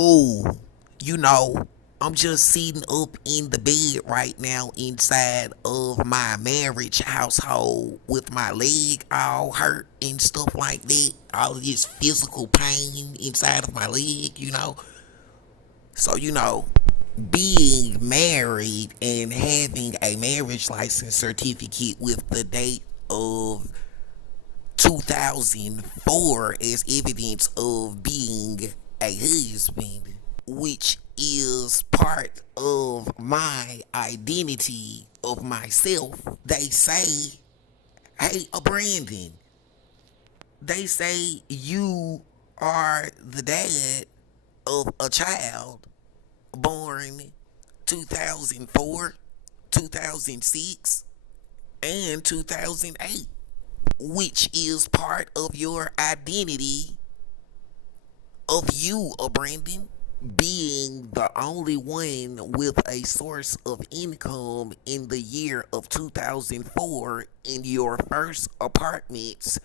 Oh, you know, I'm just sitting up in the bed right now inside of my marriage household with my leg all hurt and stuff like that. All of this physical pain inside of my leg. So, being married and having a marriage license certificate with the date of 2004 as evidence of being a husband, which is part of my identity of myself. They say, hey, Brandon, they say you are the dad of a child born 2004, 2006, and 2008, which is part of your identity of you, Brandon, being the only one with a source of income in the year of 2004 in your first apartments,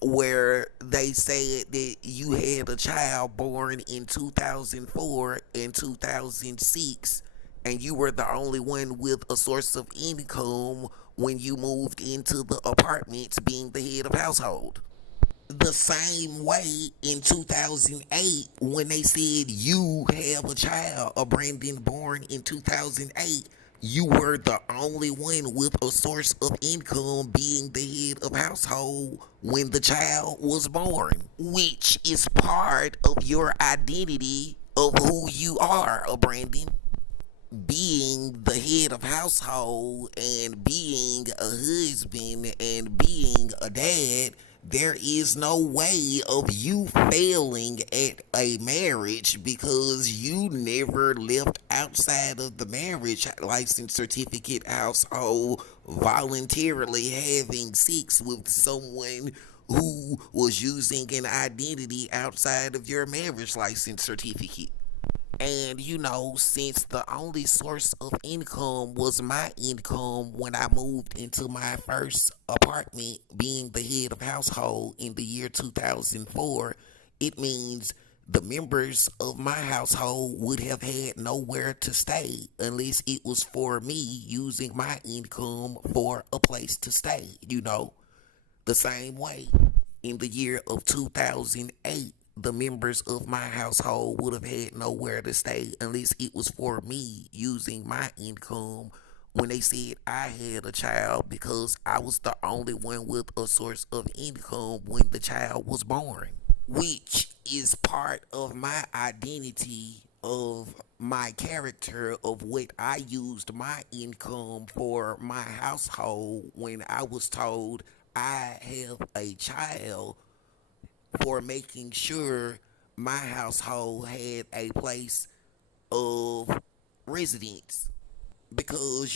where they said that you had a child born in 2004 and 2006, and you were the only one with a source of income when you moved into the apartments being the head of household. The same way in 2008 when they said you have a child, a Brandon born in 2008, you were the only one with a source of income being the head of household when the child was born, which is part of your identity of who you are, a Brandon. Being the head of household and being a husband and being a dad, there is no way of you failing at a marriage because you never left outside of the marriage license certificate household voluntarily having sex with someone who was using an identity outside of your marriage license certificate. And since the only source of income was my income when I moved into my first apartment, being the head of household in the year 2004, it means the members of my household would have had nowhere to stay unless it was for me using my income for a place to stay. The same way, in the year of 2008, the members of my household would have had nowhere to stay unless it was for me using my income when they said I had a child because I was the only one with a source of income when the child was born, which is part of my identity of my character of what I used my income for my household when I was told I have a child, for making sure my household had a place of residence. Because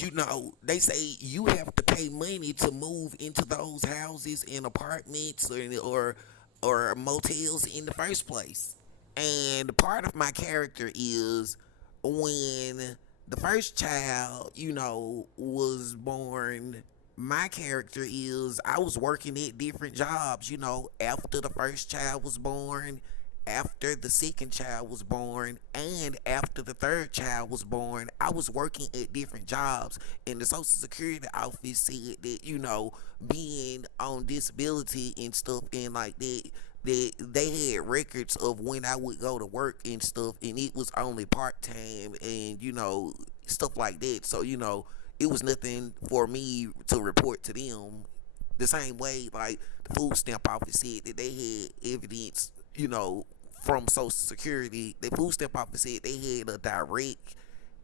they say you have to pay money to move into those houses and apartments or motels in the first place. And part of my character is when the first child, was born, my character is I was working at different jobs, after the first child was born, after the second child was born, and after the third child was born. I was working at different jobs, and the Social Security office said that, being on disability and stuff and like that, they had records of when I would go to work and stuff, and it was only part time and stuff like that. So it was nothing for me to report to them. The same way, like the food stamp office said that they had evidence, from Social Security. The food stamp office said they had a direct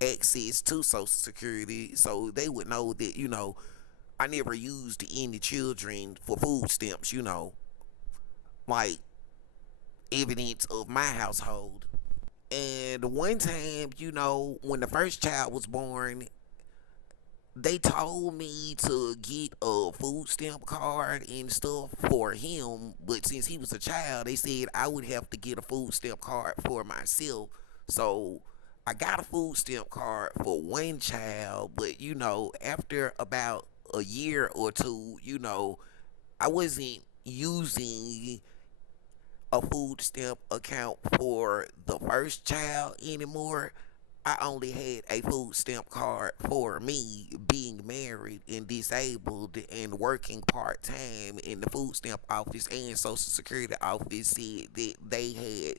access to Social Security, so they would know that I never used any children for food stamps. Like evidence of my household. And one time, when the first child was born, they told me to get a food stamp card and stuff for him, but since he was a child, they said I would have to get a food stamp card for myself. So I got a food stamp card for one child, but after about a year or two, I wasn't using a food stamp account for the first child anymore. I only had a food stamp card for me being married and disabled and working part time in the food stamp office and social security office said that they had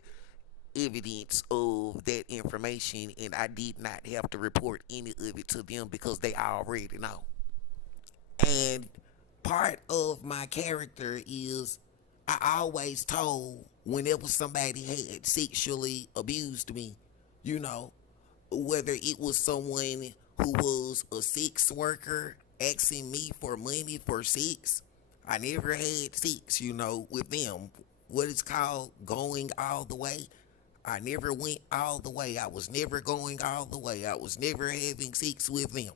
evidence of that information and I did not have to report any of it to them because they already know. And part of my character is I always told whenever somebody had sexually abused me, you know, whether it was someone who was a sex worker asking me for money for sex, I never had sex, with them. What it's called going all the way. I never went all the way. I was never going all the way. I was never having sex with them.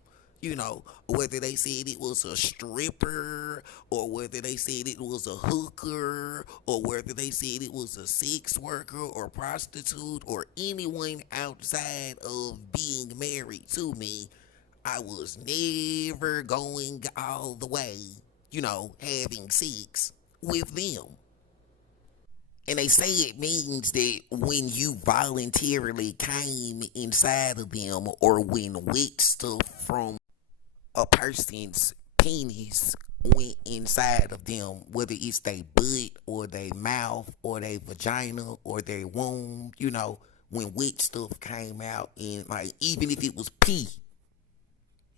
Whether they said it was a stripper or whether they said it was a hooker or whether they said it was a sex worker or prostitute or anyone outside of being married to me, I was never going all the way, having sex with them. And they say it means that when you voluntarily came inside of them or when wet stuff from a person's penis went inside of them, whether it's their butt or their mouth or their vagina or their womb, when wet stuff came out and like even if it was pee,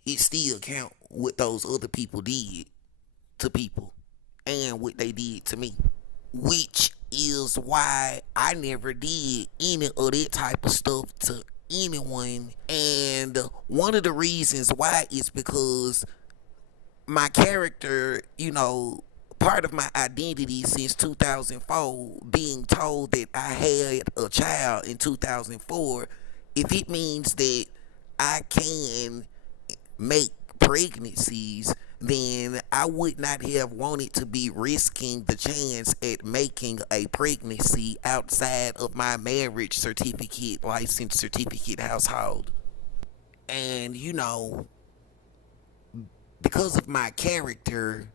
it still count what those other people did to people and what they did to me. Which is why I never did any of that type of stuff to anyone. And one of the reasons why is because my character, part of my identity since 2004, being told that I had a child in 2004, if it means that I can make pregnancies, then I would not have wanted to be risking the chance at making a pregnancy outside of my marriage certificate, license certificate household. And, because of my character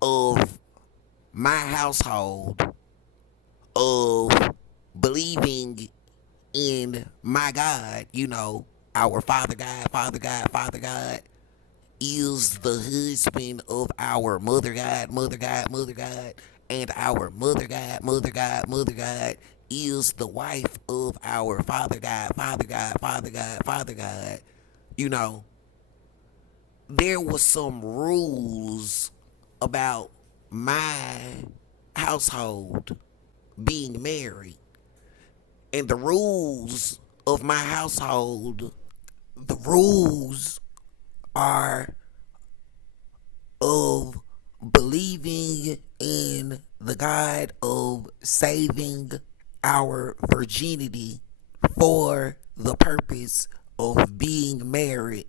of my household, of believing in my God, our Father God, Father God, Father God, is the husband of our Mother God, Mother God, Mother God, and our Mother God, Mother God, Mother God is the wife of our Father God, Father God, Father God, Father God. You know, there was some rules about my household being married. And the rules of my household, the rules are of believing in the God of saving our virginity for the purpose of being married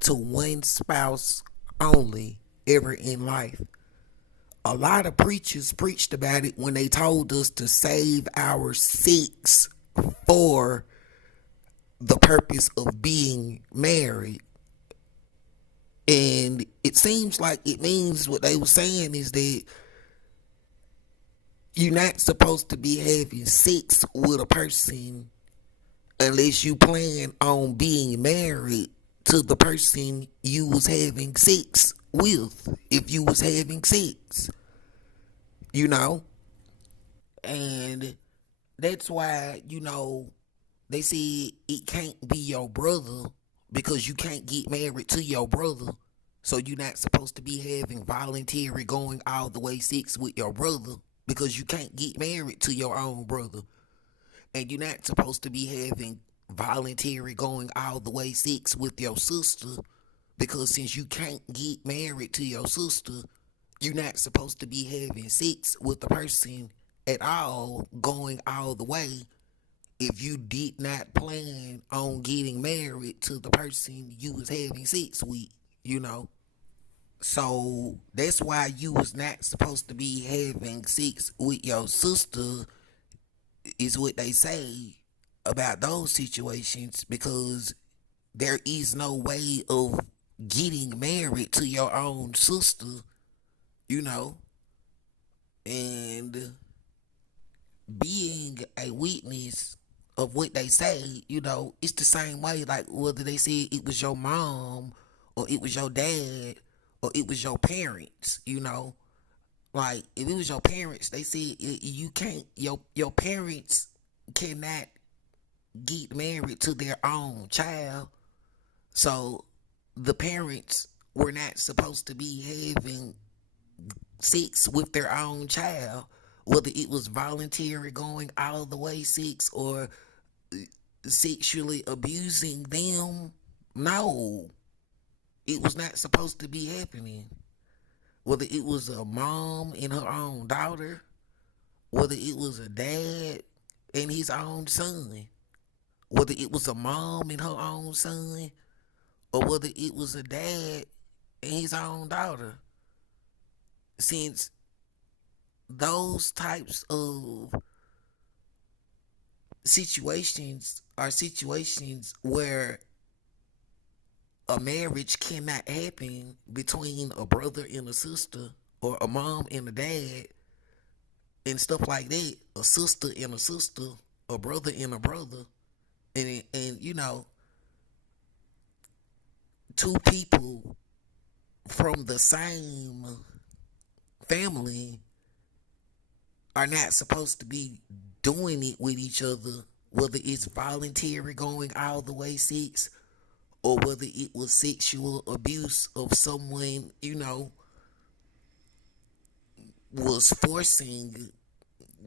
to one spouse only ever in life. A lot of preachers preached about it when they told us to save our sex for the purpose of being married. And it seems like it means what they were saying is that you're not supposed to be having sex with a person unless you plan on being married to the person you was having sex with, if you was having sex, you know? And that's why, they say it can't be your brother because you can't get married to your brother. So you're not supposed to be having voluntary going all the way sex with your brother because you can't get married to your own brother. And you're not supposed to be having voluntary going all the way sex with your sister because since you can't get married to your sister, you're not supposed to be having sex with the person at all going all the way if you did not plan on getting married to the person you was having sex with, So that's why you was not supposed to be having sex with your sister, is what they say about those situations, because there is no way of getting married to your own sister, you know, and being a witness of what they say, it's the same way. Like whether they said it was your mom or it was your dad or it was your parents. Like if it was your parents, they said you can't. Your parents cannot get married to their own child. So the parents were not supposed to be having sex with their own child, whether it was voluntary going all the way sex or sexually abusing them. No, it was not supposed to be happening. Whether it was a mom and her own daughter, whether it was a dad and his own son, whether it was a mom and her own son, or whether it was a dad and his own daughter. Since those types of situations are situations where a marriage cannot happen between a brother and a sister or a mom and a dad and stuff like that, a sister and a sister, a brother and a brother, and two people from the same family are not supposed to be doing it with each other, whether it's voluntary going all the way sex or whether it was sexual abuse of someone, was forcing,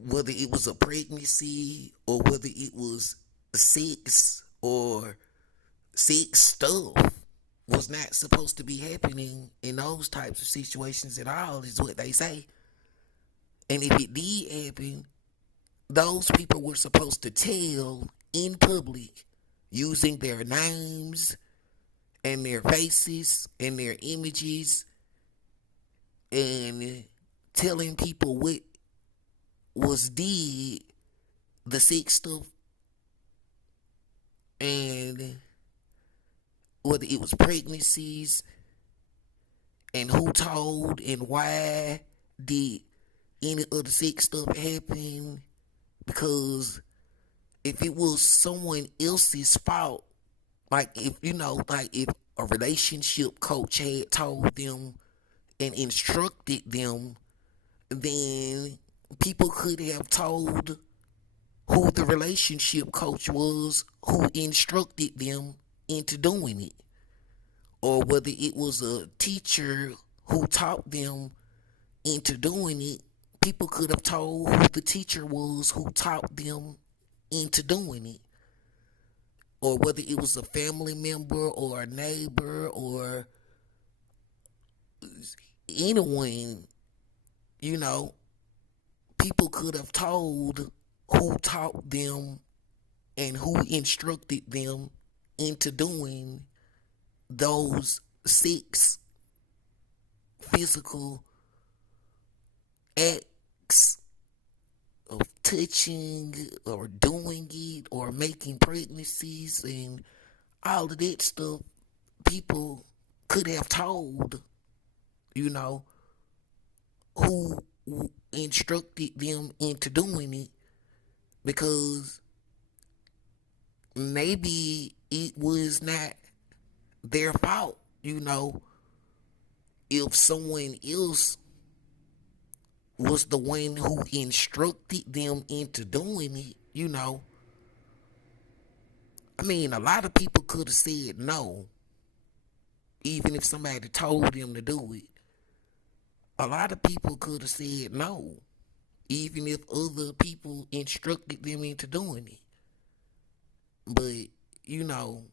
whether it was a pregnancy or whether it was sex or sex stuff, was not supposed to be happening in those types of situations at all, is what they say. And if it did happen, those people were supposed to tell in public using their names and their faces and their images and telling people what was did, the sex stuff, and whether it was pregnancies and who told and why did any of the sex stuff happen. Because if it was someone else's fault, like if a relationship coach had told them and instructed them, then people could have told who the relationship coach was who instructed them into doing it. Or whether it was a teacher who taught them into doing it, people could have told who the teacher was who taught them into doing it. Or whether it was a family member or a neighbor or anyone, you know, people could have told who taught them and who instructed them into doing those six physical acts of touching or doing it or making pregnancies and all of that stuff. People could have told, you know, who instructed them into doing it, because maybe it was not their fault, if someone else was the one who instructed them into doing it. I mean, a lot of people could have said no, even if somebody told them to do it. A lot of people could have said no, even if other people instructed them into doing it. But, you know,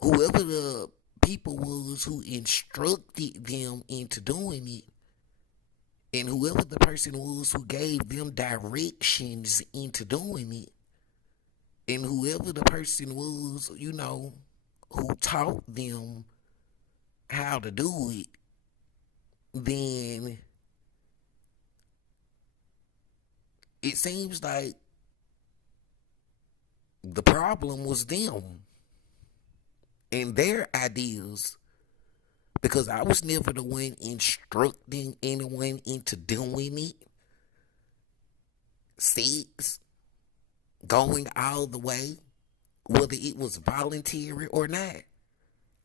whoever the people was who instructed them into doing it, and whoever the person was who gave them directions into doing it, and whoever the person was, who taught them how to do it, then it seems like the problem was them and their ideas, because I was never the one instructing anyone into doing it. sex going all the way, whether it was voluntary or not.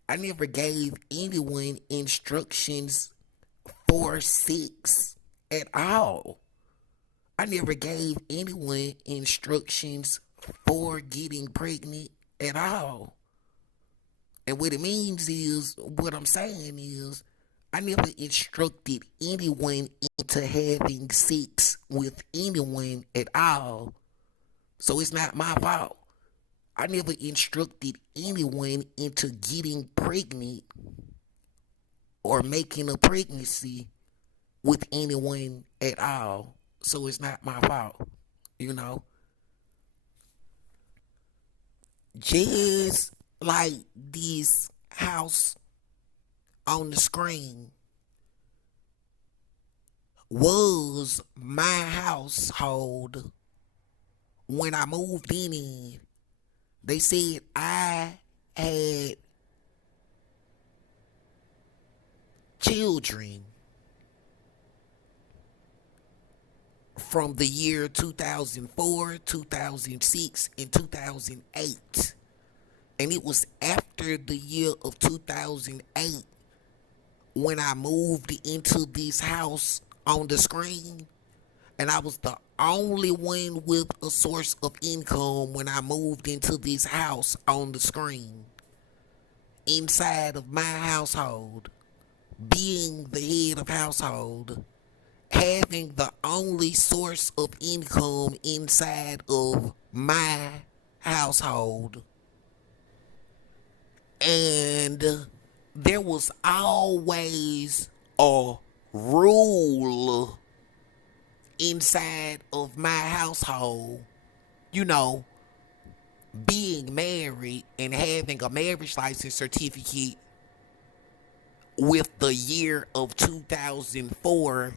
I never gave anyone instructions for sex at all. I never gave anyone instructions for getting pregnant at all. And what it means is, what I'm saying is, I never instructed anyone into having sex with anyone at all. So it's not my fault. I never instructed anyone into getting pregnant or making a pregnancy with anyone at all. So it's not my fault. You know? Just like this house on the screen was my household when I moved in. They said I had children from the year 2004, 2006, and 2008. And it was after the year of 2008 when I moved into this house on the screen. And I was the only one with a source of income when I moved into this house on the screen. Inside of my household, being the head of household, having the only source of income inside of my household. And there was always a rule inside of my household, you know, being married and having a marriage license certificate with the year of 2004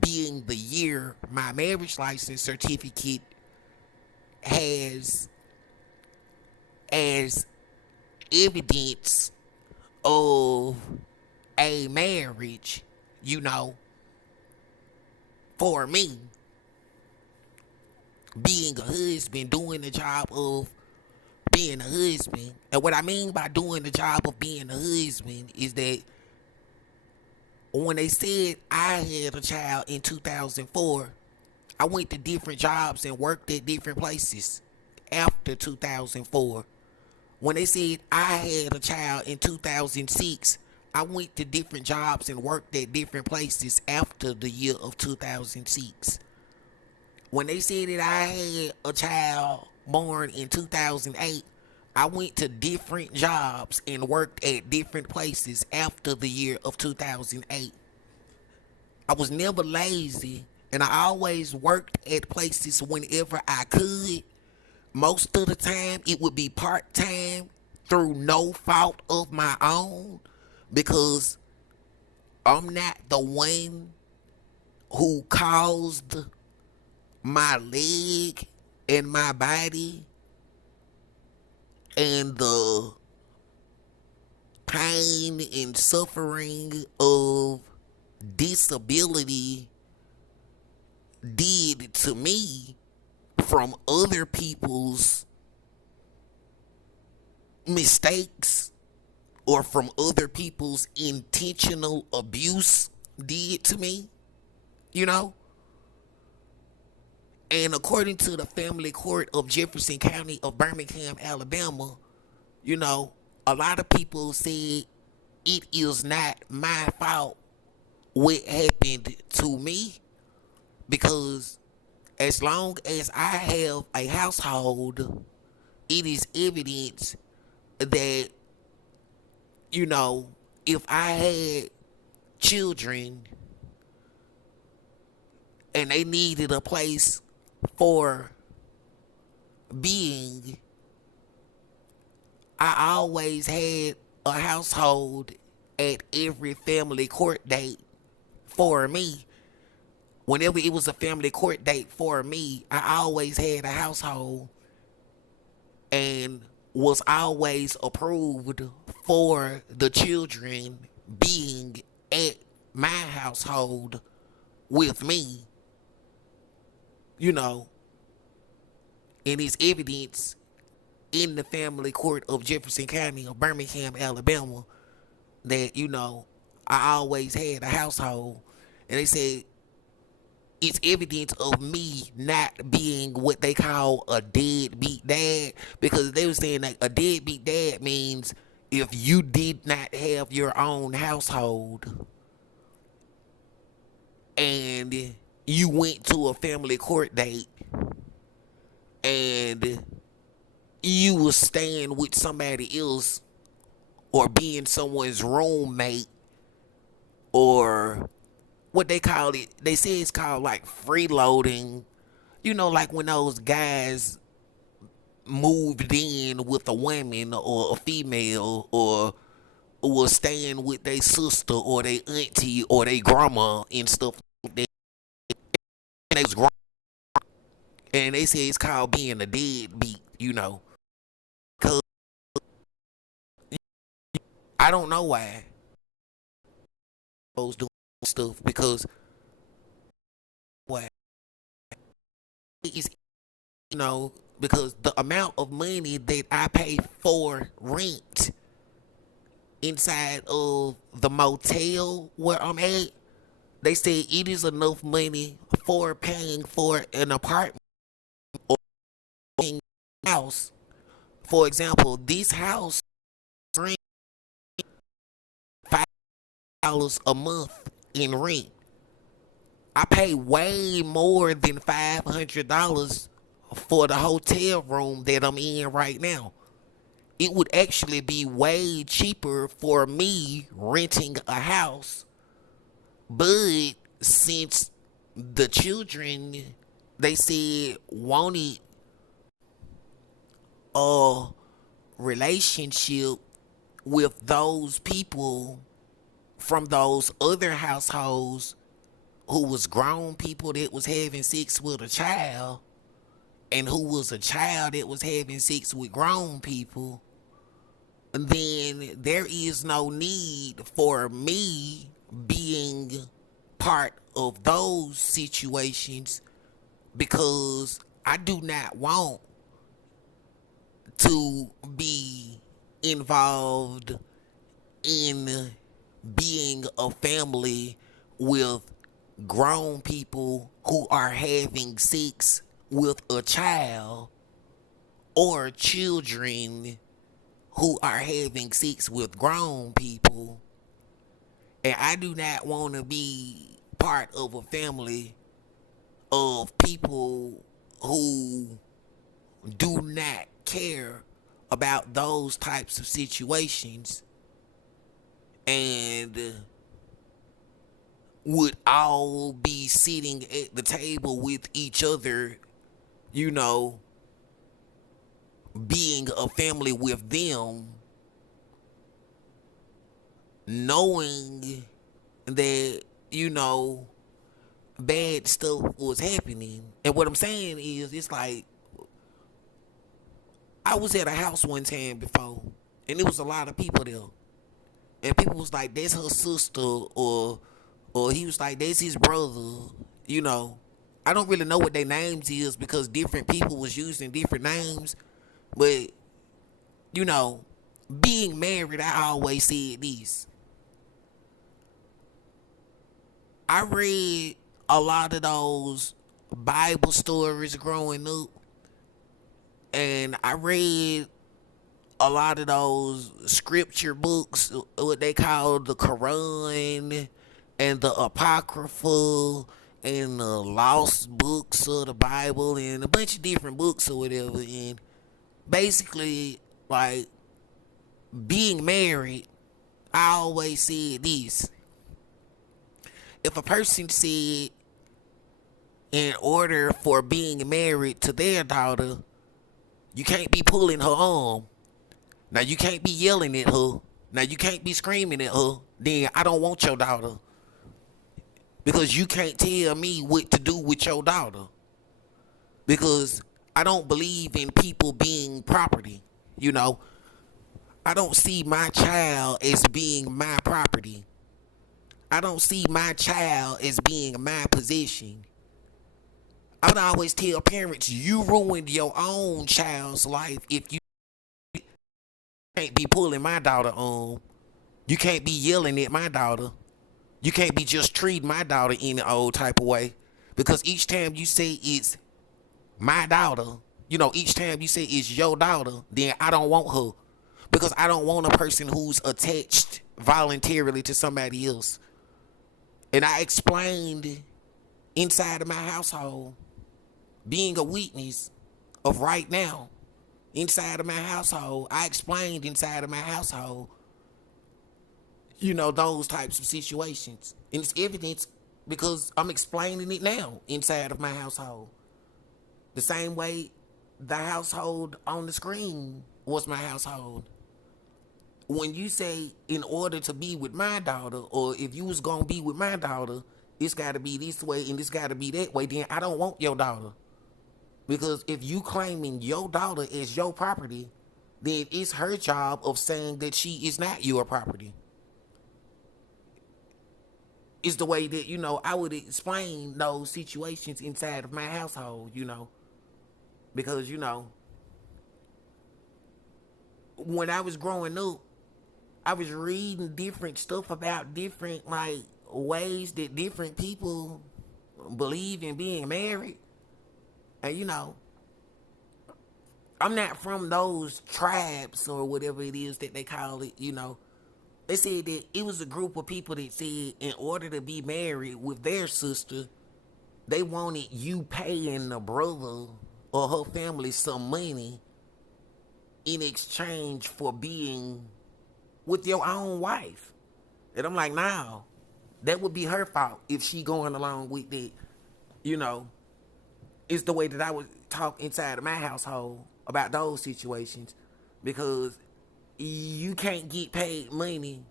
being the year my marriage license certificate has as evidence of a marriage, you know, for me, being a husband, doing the job of being a husband. And what I mean by doing the job of being a husband is that when they said I had a child in 2004, I went to different jobs and worked at different places after 2004. When they said I had a child in 2006, I went to different jobs and worked at different places after the year of 2006. When they said that I had a child born in 2008, I went to different jobs and worked at different places after the year of 2008. I was never lazy, and I always worked at places whenever I could. Most of the time, it would be part-time through no fault of my own, because I'm not the one who caused my leg and my body and the pain and suffering of disability did to me from other people's mistakes or from other people's intentional abuse did to me, you know? And according to the family court of Jefferson County of Birmingham, Alabama, you know, a lot of people said it is not my fault what happened to me, because as long as I have a household, it is evidence that, you know, if I had children and they needed a place for being, I always had a household at every family court date for me. Whenever it was a family court date for me, I always had a household and was always approved for the children being at my household with me. you know, and it's evidence in the family court of Jefferson County of Birmingham, Alabama, that, I always had a household. And they said it's evidence of me not being what they call a deadbeat dad, because they were saying that a deadbeat dad means if you did not have your own household and you went to a family court date and you was staying with somebody else or being someone's roommate, or what they call it, they say it's called like freeloading. Like when those guys moved in with a woman or a female, or was staying with their sister or their auntie or their grandma and stuff like that. And they was and they say it's called being a deadbeat, Cause I don't know why I was doing stuff, because why it's, because the amount of money that I pay for rent inside of the motel where I'm at, they say it is enough money for paying for an apartment or a house. For example, this house rent $5 a month in rent. I pay way more than $500 for the hotel room that I'm in right now. It would actually be way cheaper for me renting a house, but since the children, they said, wanted a relationship with those people from those other households who was grown people that was having sex with a child, and who was a child that was having sex with grown people, then there is no need for me being part of those situations, because I do not want to be involved in being a family with grown people who are having sex with a child, or children who are having sex with grown people. And I do not want to be part of a family of people who do not care about those types of situations, and would all be sitting at the table with each other, you know, being a family with them, knowing that, bad stuff was happening. And what I'm saying is, it's like, I was at a house one time before, and there was a lot of people there. And people was like, that's her sister, or he was like, that's his brother, you know. I don't really know what their names is, because different people was using different names. But, being married, I always said this. I read a lot of those Bible stories growing up, and I read a lot of those scripture books, what they call the Quran and the Apocryphal and the lost books of the Bible and a bunch of different books or whatever. And basically, like, being married, I always said this. If a person said, in order for being married to their daughter, you can't be pulling her arm, now you can't be yelling at her, now you can't be screaming at her, then I don't want your daughter. Because you can't tell me what to do with your daughter. Because I don't believe in people being property. I don't see my child as being my property. I don't see my child as being my possession. I would always tell parents, you ruined your own child's life if you can't be pulling my daughter on. You can't be yelling at my daughter. You can't be just treating my daughter in an old type of way. Because each time you say it's my daughter, each time you say it's your daughter, then I don't want her. Because I don't want a person who's attached voluntarily to somebody else. And I explained inside of my household, being a witness of right now, inside of my household, I explained inside of my household, those types of situations. And it's evidence because I'm explaining it now inside of my household. The same way the household on the screen was my household. When you say, in order to be with my daughter, or if you was going to be with my daughter, it's got to be this way and it's got to be that way, then I don't want your daughter. Because if you claiming your daughter as your property, then it's her job of saying that she is not your property. It's the way that, I would explain those situations inside of my household, Because, when I was growing up, I was reading different stuff about different, ways that different people believe in being married. And, I'm not from those tribes or whatever it is that they call it, They said that it was a group of people that said in order to be married with their sister, they wanted you paying the brother or her family some money in exchange for being with your own wife. And I'm like, nah, that would be her fault if she going along with it. It's the way that I would talk inside of my household about those situations, because you can't get paid money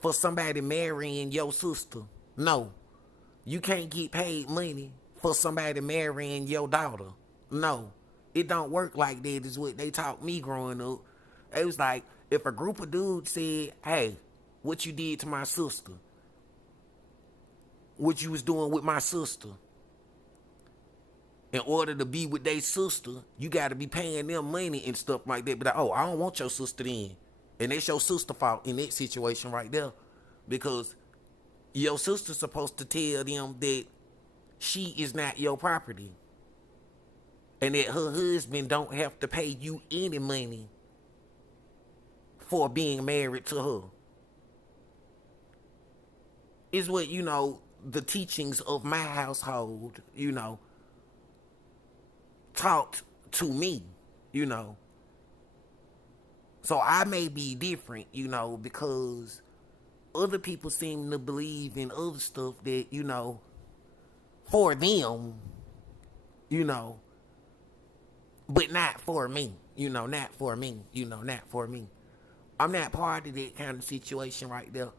for somebody marrying your sister. No. You can't get paid money for somebody marrying your daughter. No. It don't work like that, is what they taught me growing up. It was like, if a group of dudes said, hey, what you did to my sister, what you was doing with my sister, in order to be with their sister, you got to be paying them money and stuff like that. But I don't want your sister then. And it's your sister's fault in that situation right there. Because your sister's supposed to tell them that she is not your property. And that her husband don't have to pay you any money for being married to her. Is what, the teachings of my household, taught to me, So I may be different, because other people seem to believe in other stuff that, for them, but not for me, not for me, not for me. I'm not part of that kind of situation right there.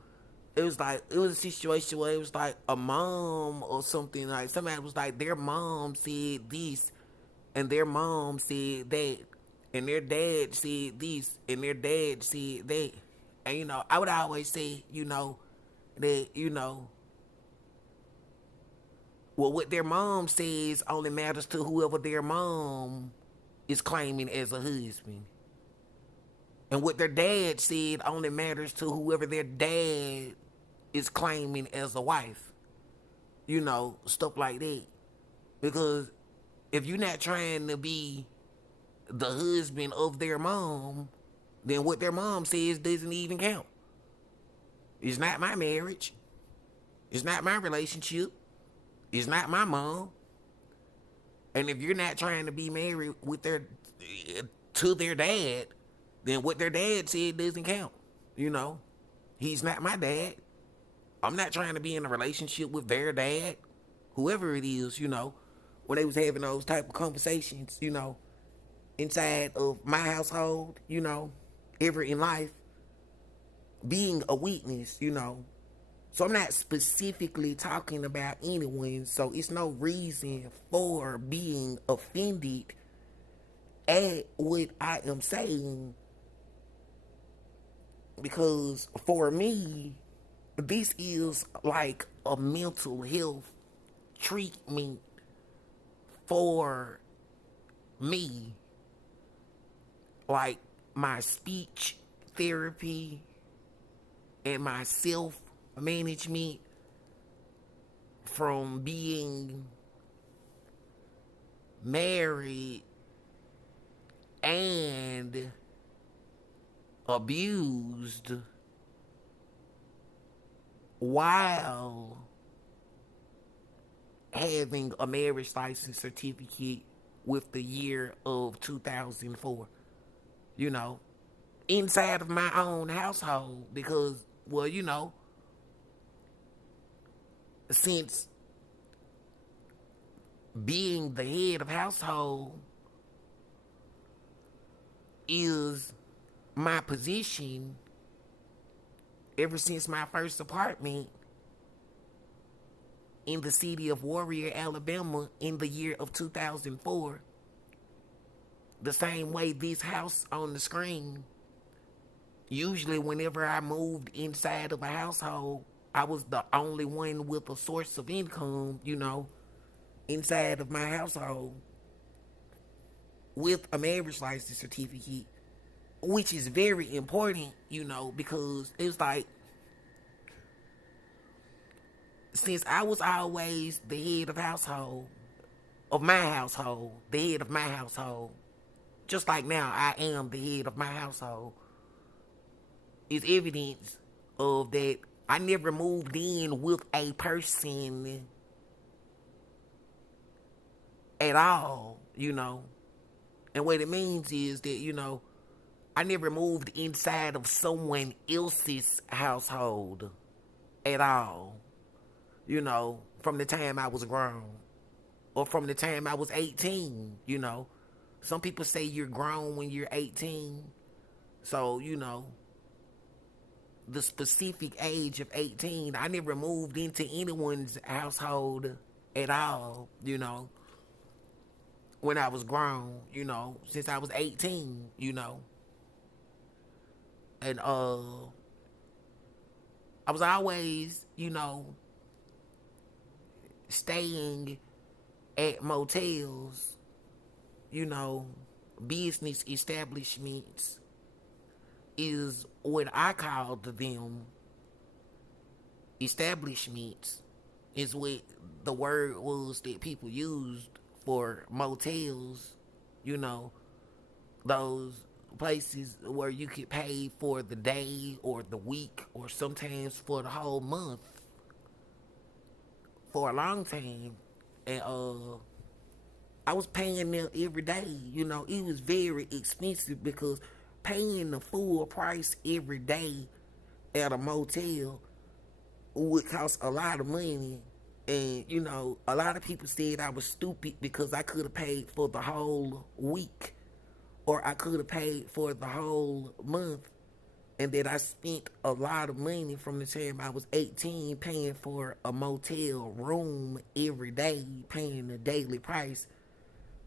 It was a situation where it was like a mom or something, like somebody was like, their mom said this and their mom said that and their dad said this and their dad said that. And, I would always say, that, well, what their mom says only matters to whoever their mom is claiming as a husband. And what their dad said only matters to whoever their dad is claiming as a wife. Stuff like that. Because if you're not trying to be the husband of their mom, then what their mom says doesn't even count. It's not my marriage. It's not my relationship. It's not my mom. And if you're not trying to be married with to their dad, then what their dad said doesn't count. He's not my dad. I'm not trying to be in a relationship with their dad, whoever it is, when they was having those type of conversations, inside of my household, ever in life, being a witness, So I'm not specifically talking about anyone, so it's no reason for being offended at what I am saying. Because for me, this is like a mental health treatment for me, like my speech therapy and my self management from being married and abused while having a marriage license certificate with the year of 2004. You know, inside of my own household because, well, since being the head of household is my position ever since my first apartment in the city of Warrior, Alabama in the year of 2004. The same way this house on the screen, usually whenever I moved inside of a household, I was the only one with a source of income, inside of my household with a marriage license certificate, which is very important, because it's like, since I was always the head of the head of my household, just like now I am the head of my household, is evidence of that I never moved in with a person at all, And what it means is that, I never moved inside of someone else's household at all, from the time I was grown or from the time I was 18. Some people say you're grown when you're 18. So, the specific age of 18, I never moved into anyone's household at all, when I was grown, since I was 18, And I was always, staying at motels, business establishments is what I called them. Establishments is what the word was that people used for motels, those places where you could pay for the day or the week or sometimes for the whole month for a long time. And I was paying them every day. It was very expensive because paying the full price every day at a motel would cost a lot of money. And, a lot of people said I was stupid because I could have paid for the whole week or I could have paid for the whole month. And that I spent a lot of money from the time I was 18 paying for a motel room every day, paying the daily price,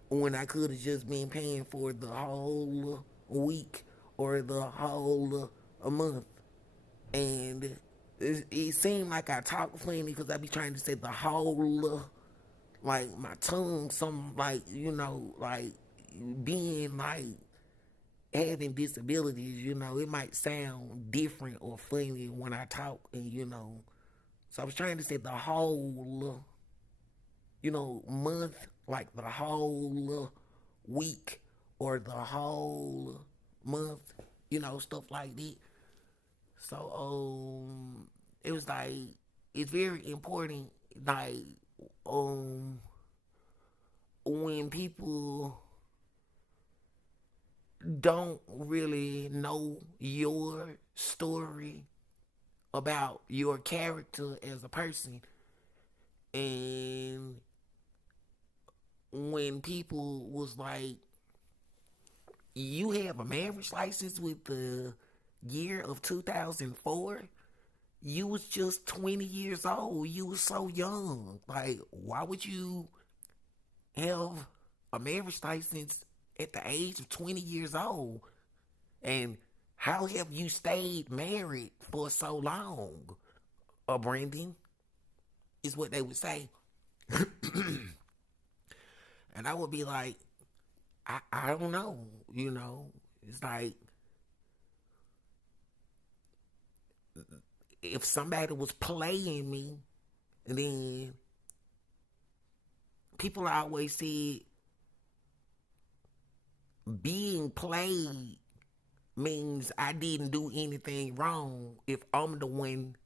when I could have just been paying for the whole week or the whole month. And it seemed like I talk funny because I be trying to say the whole, like my tongue, some like, like being like having disabilities, it might sound different or funny when I talk, and so I was trying to say the whole, month, like the whole week or the whole month, stuff like that. So it was like it's very important, like when people don't really know your story about your character as a person, and when people was like, you have a marriage license with the year of 2004, you was just 20 years old, you was so young, like why would you have a marriage license at the age of 20 years old? And how have you stayed married for so long? Brandon, is what they would say. And I would be like, I don't know, you know. It's like if somebody was playing me, then people always said being played means I didn't do anything wrong if I'm the one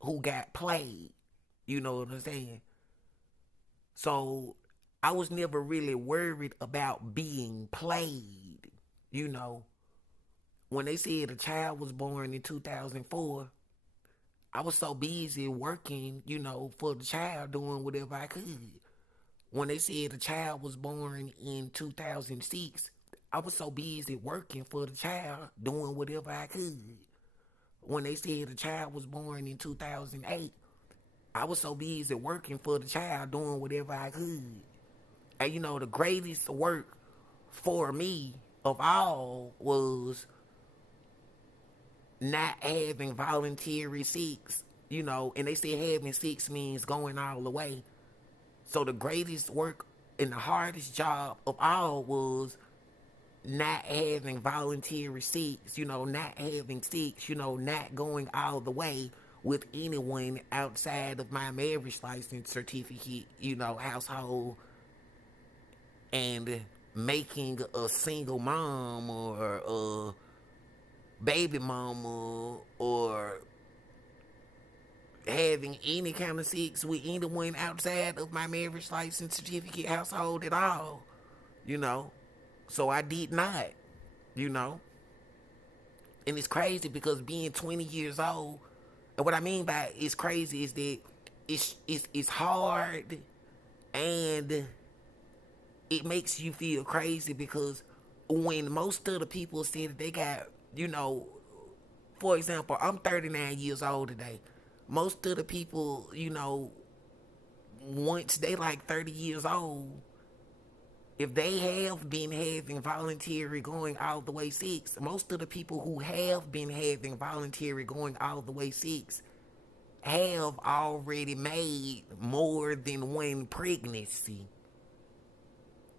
who got played. You know what I'm saying? So I was never really worried about being played. You know, when they said a child was born in 2004, I was so busy working, you know, for the child, doing whatever I could. When they said a child was born in 2006, I was so busy working for the child, doing whatever I could. When they said a child was born in 2008, I was so busy working for the child, doing whatever I could. And you know, the greatest work for me of all was not having voluntary sex, you know, and they said having sex means going all the way. So the greatest work and the hardest job of all was not having voluntary sex, you know, not having sex, you know, not going all the way with anyone outside of my marriage license certificate, you know, household, and making a single mom or a baby mama or having any kind of sex with anyone outside of my marriage license certificate household at all, you know. So I did not, you know. And it's crazy because being 20 years old, and what I mean by it's crazy is that it's hard and it makes you feel crazy because when most of the people say that they got, you know, for example, I'm 39 years old today. Most of the people, you know, once they like 30 years old, if they have been having voluntary going all the way sex, most of the people who have been having voluntary going all the way sex have already made more than one pregnancy,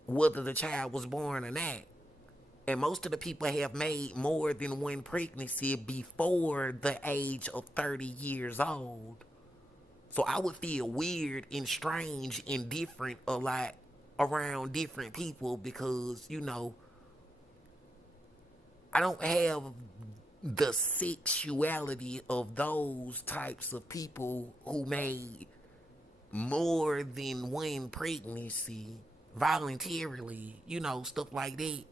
whether the child was born or not. And most of the people have made more than one pregnancy before the age of 30 years old. So I would feel weird and strange and different a lot around different people because, you know, I don't have the sexuality of those types of people who made more than one pregnancy voluntarily, you know, stuff like that,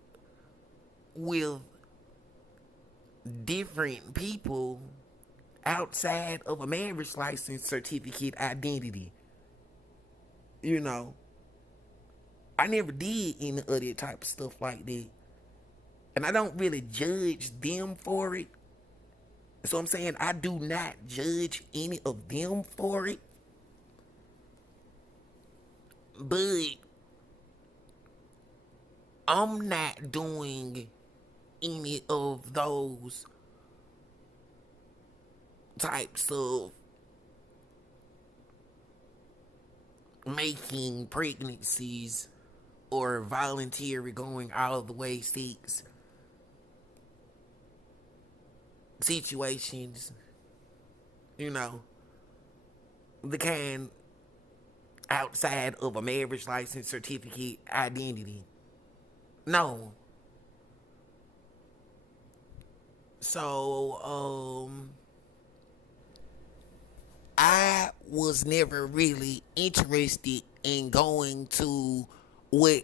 with different people outside of a marriage license certificate identity. You know, I never did any of that type of stuff like that. And I don't really judge them for it. So I'm saying I do not judge any of them for it. But I'm not doing any of those types of making pregnancies or voluntary going all the way sex situations, you know, the kind outside of a marriage license certificate identity. No. So, I was never really interested in going to what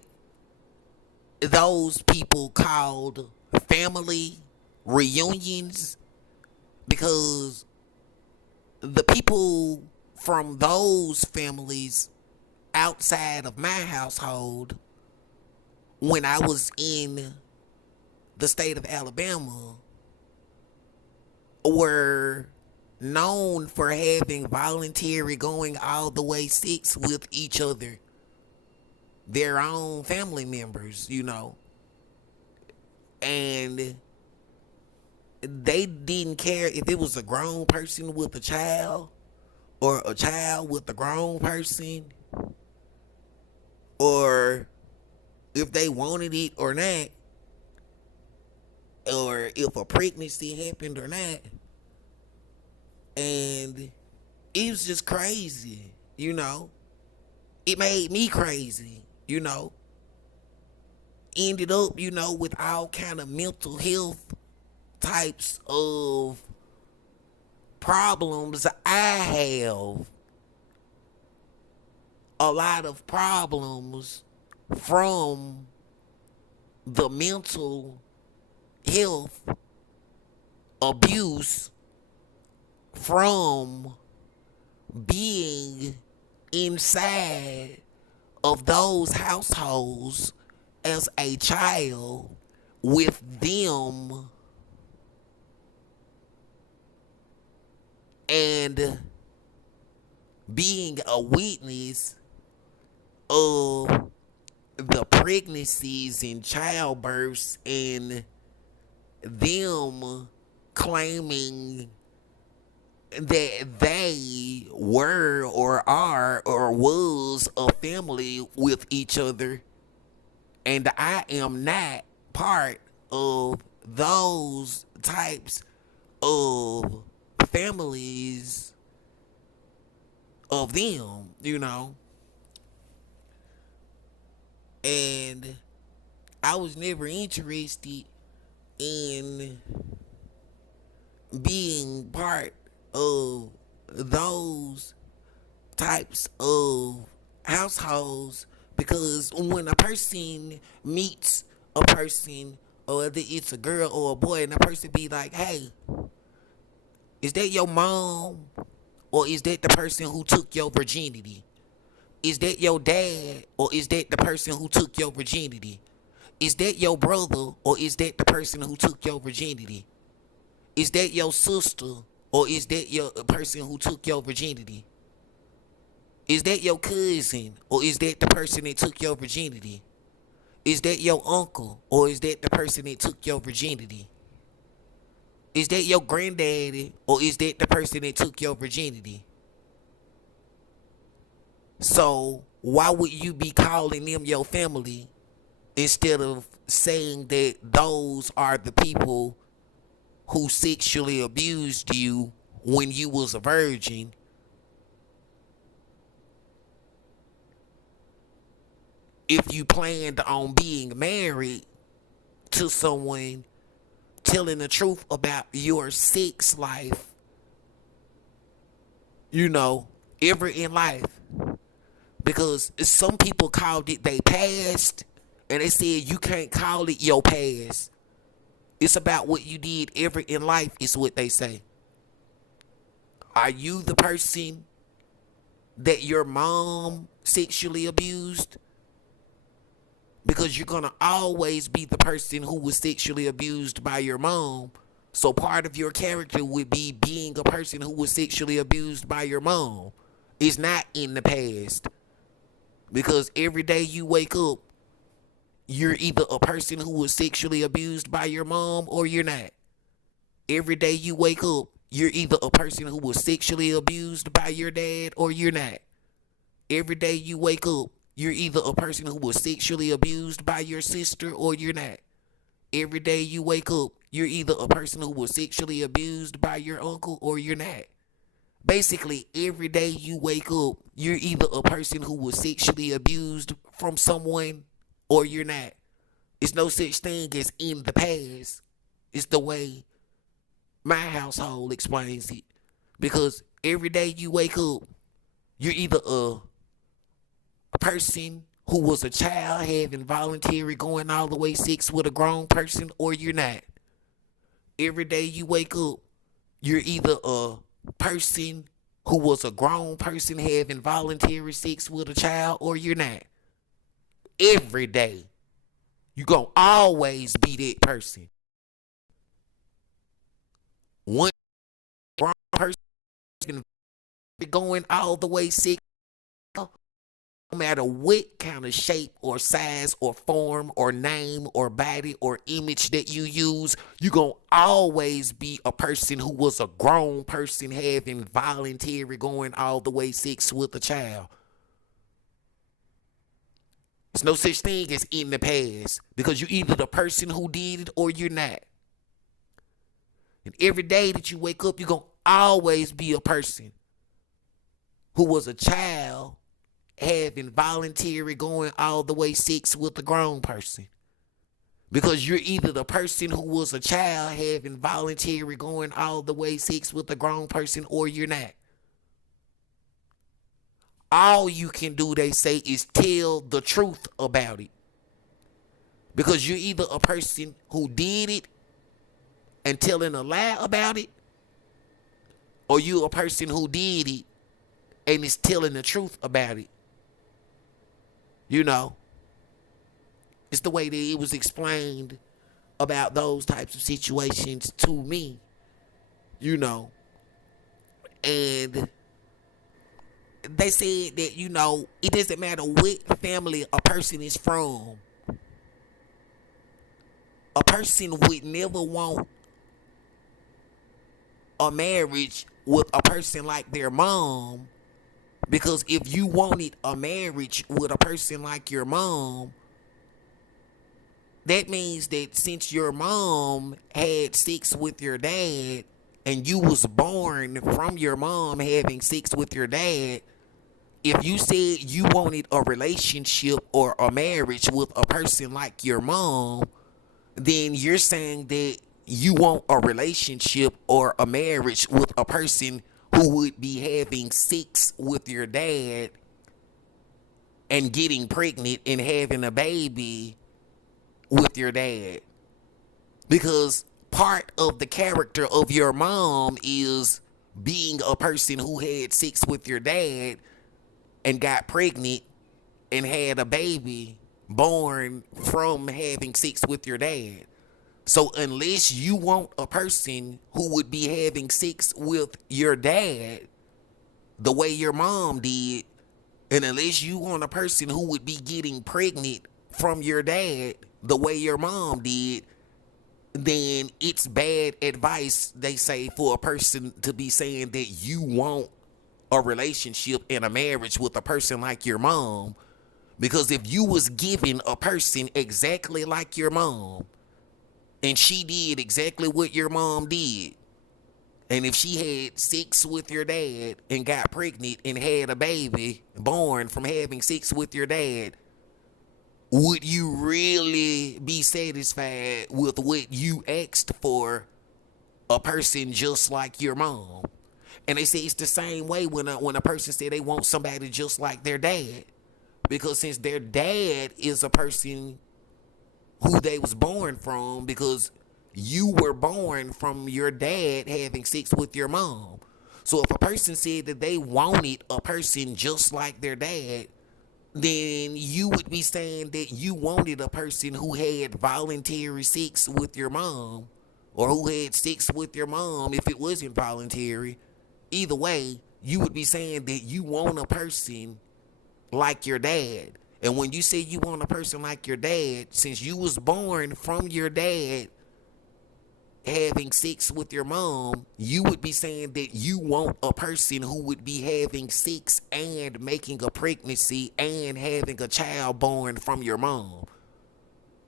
those people called family reunions because the people from those families outside of my household when I was in the state of Alabama were known for having voluntary going all the way sex with each other, their own family members, you know. And they didn't care if it was a grown person with a child or a child with a grown person or if they wanted it or not, or if a pregnancy happened or not. And it was just crazy, you know. It made me crazy, you know. Ended up, with all kind of mental health types of problems I have. A lot of problems from the mental health abuse from being inside of those households as a child with them and being a witness of the pregnancies and childbirths and them claiming that they were or are or was a family with each other, and I am not part of those types of families of them, and I was never interested in being part of those types of households, because when a person meets a person, or whether it's a girl or a boy, and a person be like, hey, is that your mom, or is that the person who took your virginity? Is that your dad, or is that the person who took your virginity? Is that your brother, or is that the person who took your virginity? Is that your sister, or is that your person who took your virginity? Is that your cousin, or is that the person that took your virginity? Is that your uncle, or is that the person that took your virginity? Is that your granddaddy, or is that the person that took your virginity? So why would you be calling them your family instead of saying that those are the people who sexually abused you when you was a virgin? If you planned on being married to someone, telling the truth about your sex life, ever in life. Because some people called it they past, and they said you can't call it your past. It's about what you did ever in life, is what they say. Are you the person that your mom sexually abused? Because you're going to always be the person who was sexually abused by your mom. So part of your character would be being a person who was sexually abused by your mom. It's not in the past. Because every day you wake up, you're either a person who was sexually abused by your mom or you're not. Every day you wake up, you're either a person who was sexually abused by your dad or you're not. Every day you wake up, you're either a person who was sexually abused by your sister or you're not. Every day you wake up, you're either a person who was sexually abused by your uncle or you're not. Basically, every day you wake up, you're either a person who was sexually abused from someone or you're not. It's no such thing as in the past. It's the way my household explains it. Because every day you wake up, you're either a person who was a child having voluntary going all the way sex with a grown person, or you're not. Every day you wake up, you're either a person who was a grown person having voluntary sex with a child, or you're not. Every day. You're going to always be that person. One grown person going all the way sex, no matter what kind of shape or size or form or name or body or image that you use, you're going to always be a person who was a grown person having voluntary going all the way sex with a child. There's no such thing as in the past because you're either the person who did it or you're not. And every day that you wake up, you're going to always be a person who was a child having voluntary going all the way sex with a grown person. Because you're either the person who was a child having voluntary going all the way sex with a grown person or you're not. All you can do, they say, is tell the truth about it. Because you're either a person who did it and telling a lie about it, or you're a person who did it and is telling the truth about it. You know, it's the way that it was explained about those types of situations to me, you know. And they said that, you know, it doesn't matter what family a person is from. A person would never want a marriage with a person like their mom, because if you wanted a marriage with a person like your mom, that means that since your mom had sex with your dad and you was born from your mom having sex with your dad, if you said you wanted a relationship or a marriage with a person like your mom, then you're saying that you want a relationship or a marriage with a person who would be having sex with your dad and getting pregnant and having a baby with your dad. Because part of the character of your mom is being a person who had sex with your dad and got pregnant and had a baby born from having sex with your dad. So unless you want a person who would be having sex with your dad the way your mom did, and unless you want a person who would be getting pregnant from your dad the way your mom did, then it's bad advice, they say, for a person to be saying that you want a relationship and a marriage with a person like your mom. Because if you was given a person exactly like your mom, and she did exactly what your mom did, and if she had sex with your dad and got pregnant and had a baby born from having sex with your dad, would you really be satisfied with what you asked for a person just like your mom? And they say it's the same way when a person said they want somebody just like their dad. Because since their dad is a person who they was born from, because you were born from your dad having sex with your mom. So if a person said that they wanted a person just like their dad, then you would be saying that you wanted a person who had voluntary sex with your mom, or who had sex with your mom if it wasn't voluntary. Either way, you would be saying that you want a person like your dad. And when you say you want a person like your dad, since you was born from your dad having sex with your mom, you would be saying that you want a person who would be having sex and making a pregnancy and having a child born from your mom.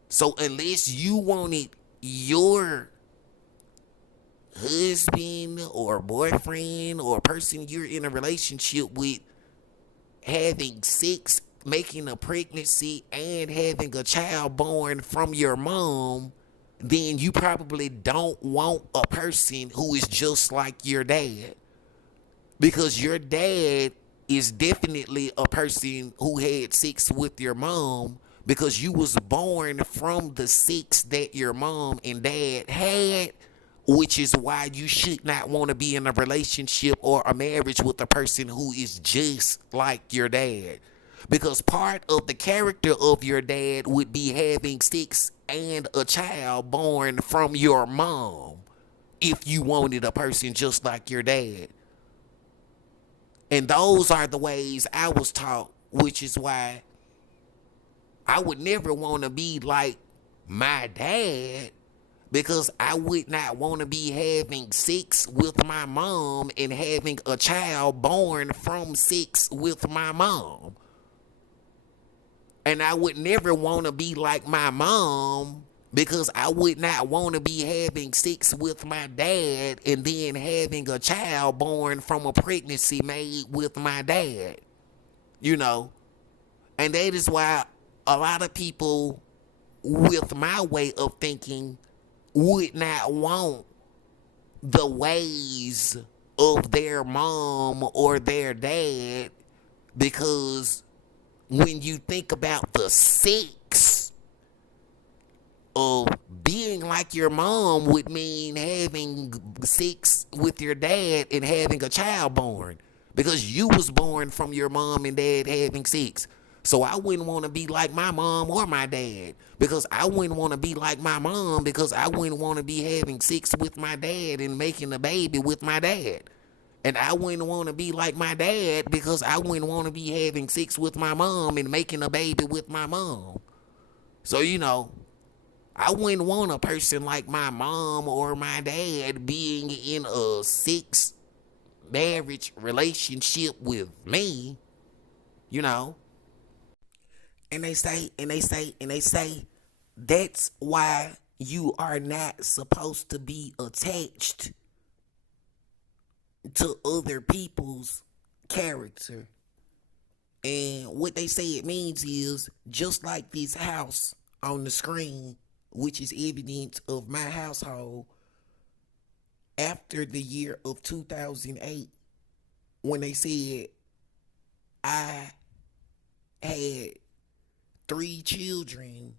So unless you wanted your husband or boyfriend or person you're in a relationship with having sex, making a pregnancy, and having a child born from your mom, then you probably don't want a person who is just like your dad. Because your dad is definitely a person who had sex with your mom, because you was born from the sex that your mom and dad had, which is why you should not want to be in a relationship or a marriage with a person who is just like your dad. Because part of the character of your dad would be having sex and a child born from your mom if you wanted a person just like your dad. And those are the ways I was taught, which is why I would never want to be like my dad, because I would not want to be having sex with my mom and having a child born from sex with my mom. And I would never want to be like my mom because I would not want to be having sex with my dad and then having a child born from a pregnancy made with my dad. You know? And that is why a lot of people with my way of thinking would not want the ways of their mom or their dad, because when you think about the sex of being like your mom would mean having sex with your dad and having a child born, because you was born from your mom and dad having sex. So I wouldn't want to be like my mom or my dad, because I wouldn't want to be like my mom, because I wouldn't want to be having sex with my dad and making a baby with my dad. And I wouldn't want to be like my dad, because I wouldn't want to be having sex with my mom and making a baby with my mom. So, I wouldn't want a person like my mom or my dad being in a sex marriage relationship with me, you know. And they say, that's why you are not supposed to be attached to other people's character. And what they say it means is, just like this house on the screen, which is evidence of my household, after the year of 2008, when they said I had 3 children,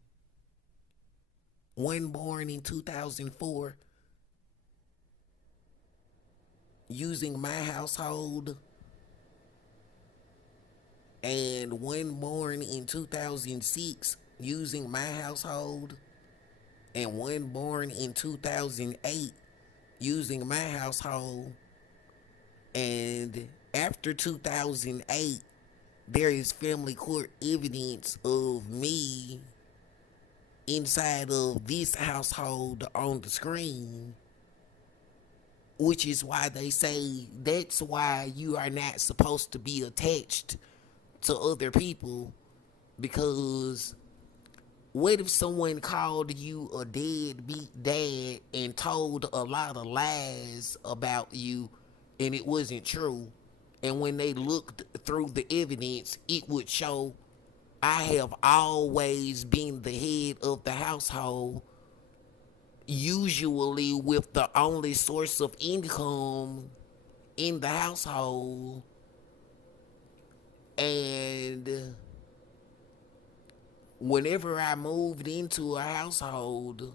one born in 2004, using my household, and one born in 2006 using my household, and one born in 2008 using my household. And after 2008, there is family court evidence of me inside of this household on the screen, which is why they say that's why you are not supposed to be attached to other people. Because what if someone called you a deadbeat dad and told a lot of lies about you and it wasn't true? And when they looked through the evidence, it would show I have always been the head of the household, usually with the only source of income in the household. And whenever I moved into a household,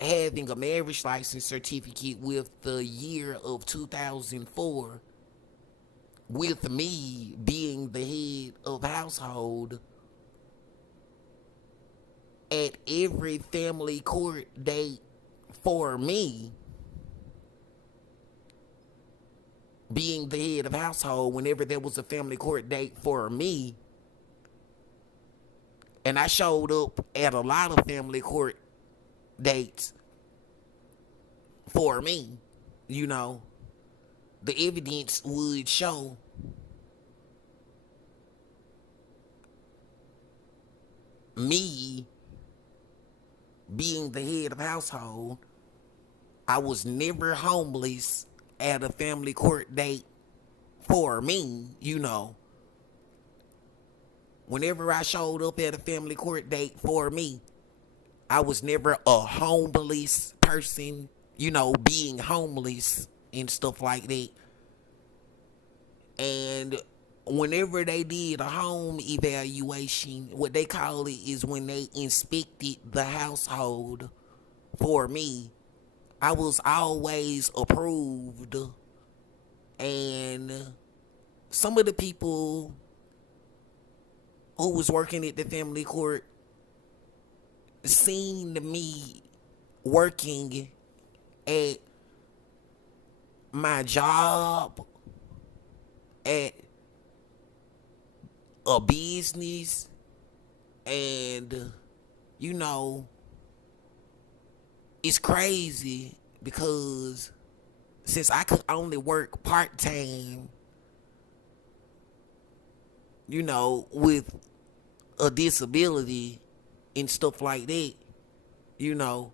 having a marriage license certificate with the year of 2004, with me being the head of household, at every family court date for me, being the head of household, whenever there was a family court date for me, and I showed up at a lot of family court dates for me, the evidence would show me being the head of household. I was never homeless at a family court date for me, Whenever I showed up at a family court date for me, I was never a homeless person, being homeless and stuff like that. And whenever they did a home evaluation, what they call it is when they inspected the household for me, I was always approved. And some of the people who was working at the family court seen me working at my job, at a business, and it's crazy because since I could only work part-time with a disability and stuff like that, you know,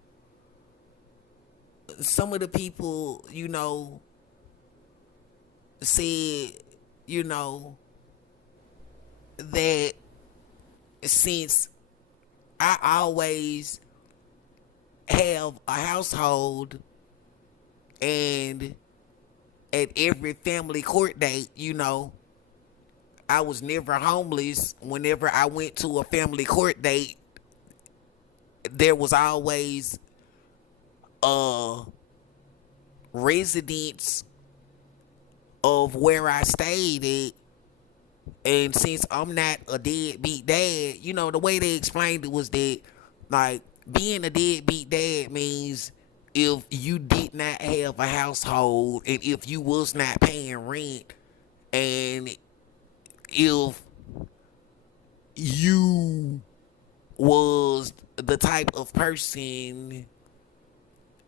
some of the people, said, you know, that since I always have a household and at every family court date, I was never homeless. Whenever I went to a family court date, there was always a residence of where I stayed at. And since I'm not a deadbeat dad, the way they explained it was that, like, being a deadbeat dad means if you did not have a household and if you was not paying rent and if you was the type of person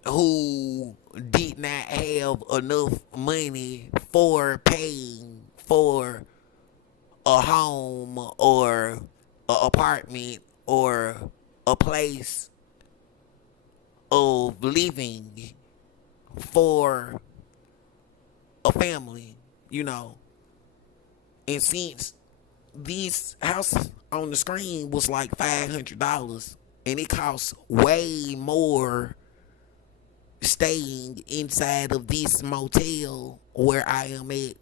who did not have enough money for paying for a home or an apartment or a place of living for a family, And since this house on the screen was like $500 and it costs way more staying inside of this motel where I am at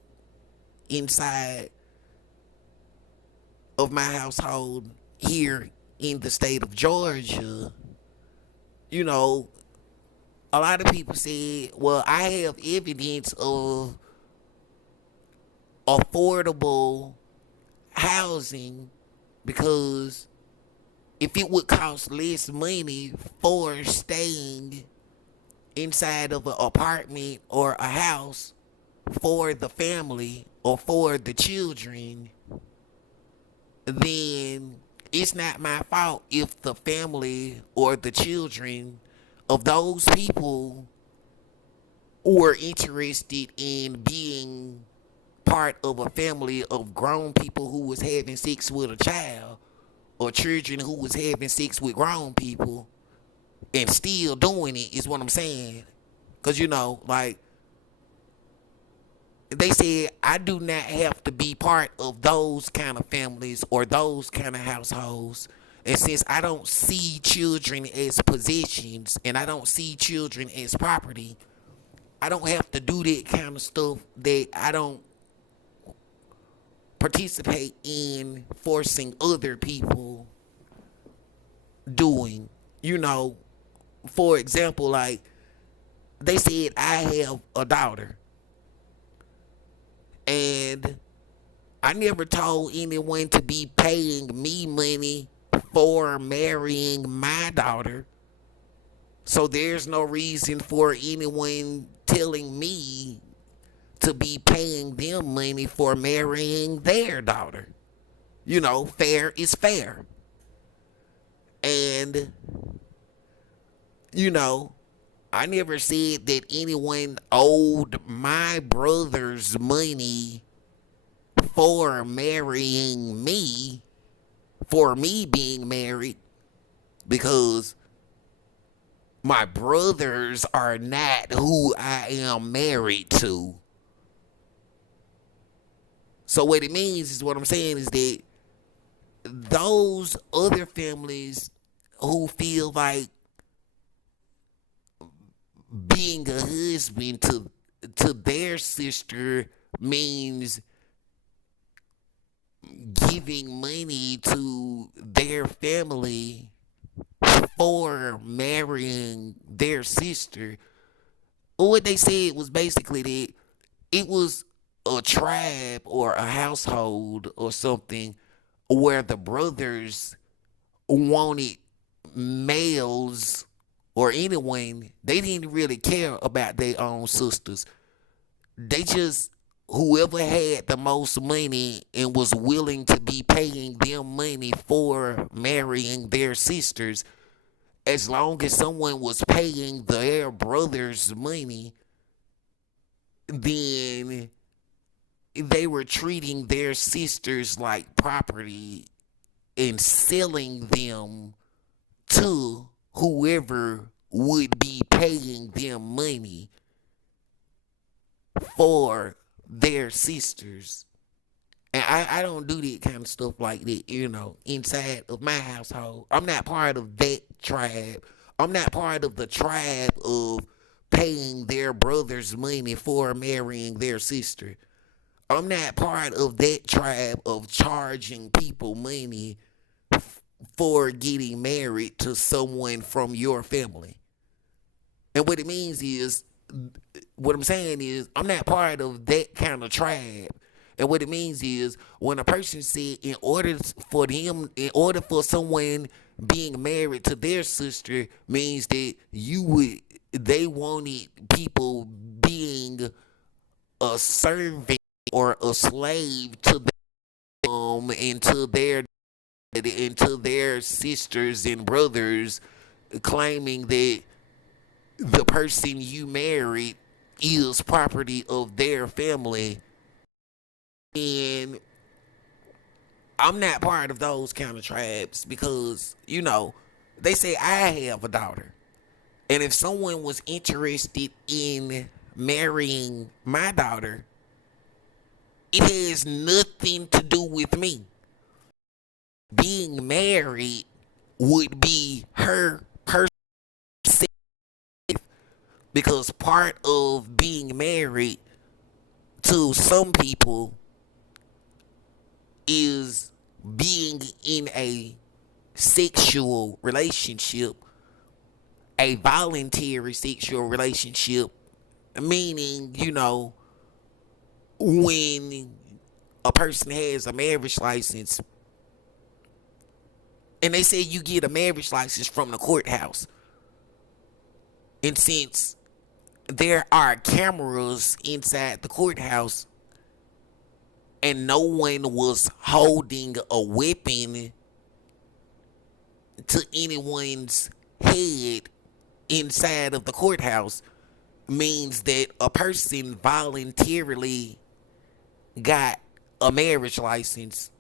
inside of my household here in the state of Georgia, a lot of people said, well, I have evidence of affordable housing because if it would cost less money for staying inside of an apartment or a house for the family or for the children, then it's not my fault if the family or the children of those people were interested in being part of a family of grown people who was having sex with a child or children who was having sex with grown people and still doing it is what I'm saying. Because, like, they said I do not have to be part of those kind of families or those kind of households. And since I don't see children as possessions and I don't see children as property, I don't have to do that kind of stuff that I don't participate in forcing other people doing. For example, like, they said I have a daughter. And I never told anyone to be paying me money for marrying my daughter. So there's no reason for anyone telling me to be paying them money for marrying their daughter. Fair is fair. And, I never said that anyone owed my brother's money for marrying me, for me being married, because my brothers are not who I am married to. So what it means is what I'm saying is that those other families who feel like being a husband to their sister means giving money to their family for marrying their sister. What they said was basically that it was a tribe or a household or something where the brothers wanted males or anyone, they didn't really care about their own sisters. They just, whoever had the most money and was willing to be paying them money for marrying their sisters, as long as someone was paying their brother's money, then they were treating their sisters like property and selling them to whoever would be paying them money for their sisters. And I don't do that kind of stuff like that, inside of my household. I'm not part of that tribe. I'm not part of the tribe of paying their brother's money for marrying their sister. I'm not part of that tribe of charging people money for getting married to someone from your family. And what it means is, what I'm saying is, I'm not part of that kind of tribe. And what it means is, when a person said, in order for someone being married to their sister, means that they wanted people being a servant or a slave to them and to their sisters and brothers, claiming that the person you married is property of their family. And I'm not part of those kind of tribes because, they say I have a daughter. And if someone was interested in marrying my daughter, it has nothing to do with me. Being married would be her person, because part of being married to some people is being in a sexual relationship, a voluntary sexual relationship, meaning, when a person has a marriage license, and they say you get a marriage license from the courthouse. And since there are cameras inside the courthouse and no one was holding a weapon to anyone's head inside of the courthouse, means that a person voluntarily got a marriage license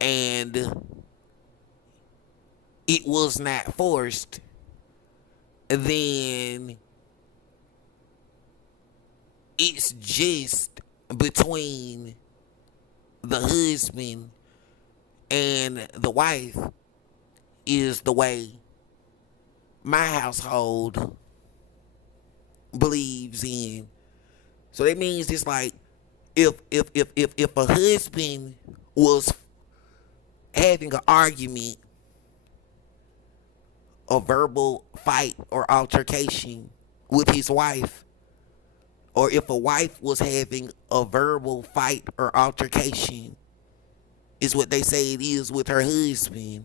and it was not forced, then it's just between the husband and the wife, is the way my household believes in. So that means it's like, if a husband was having an argument, a verbal fight or altercation with his wife, or if a wife was having a verbal fight or altercation, is what they say it is, with her husband,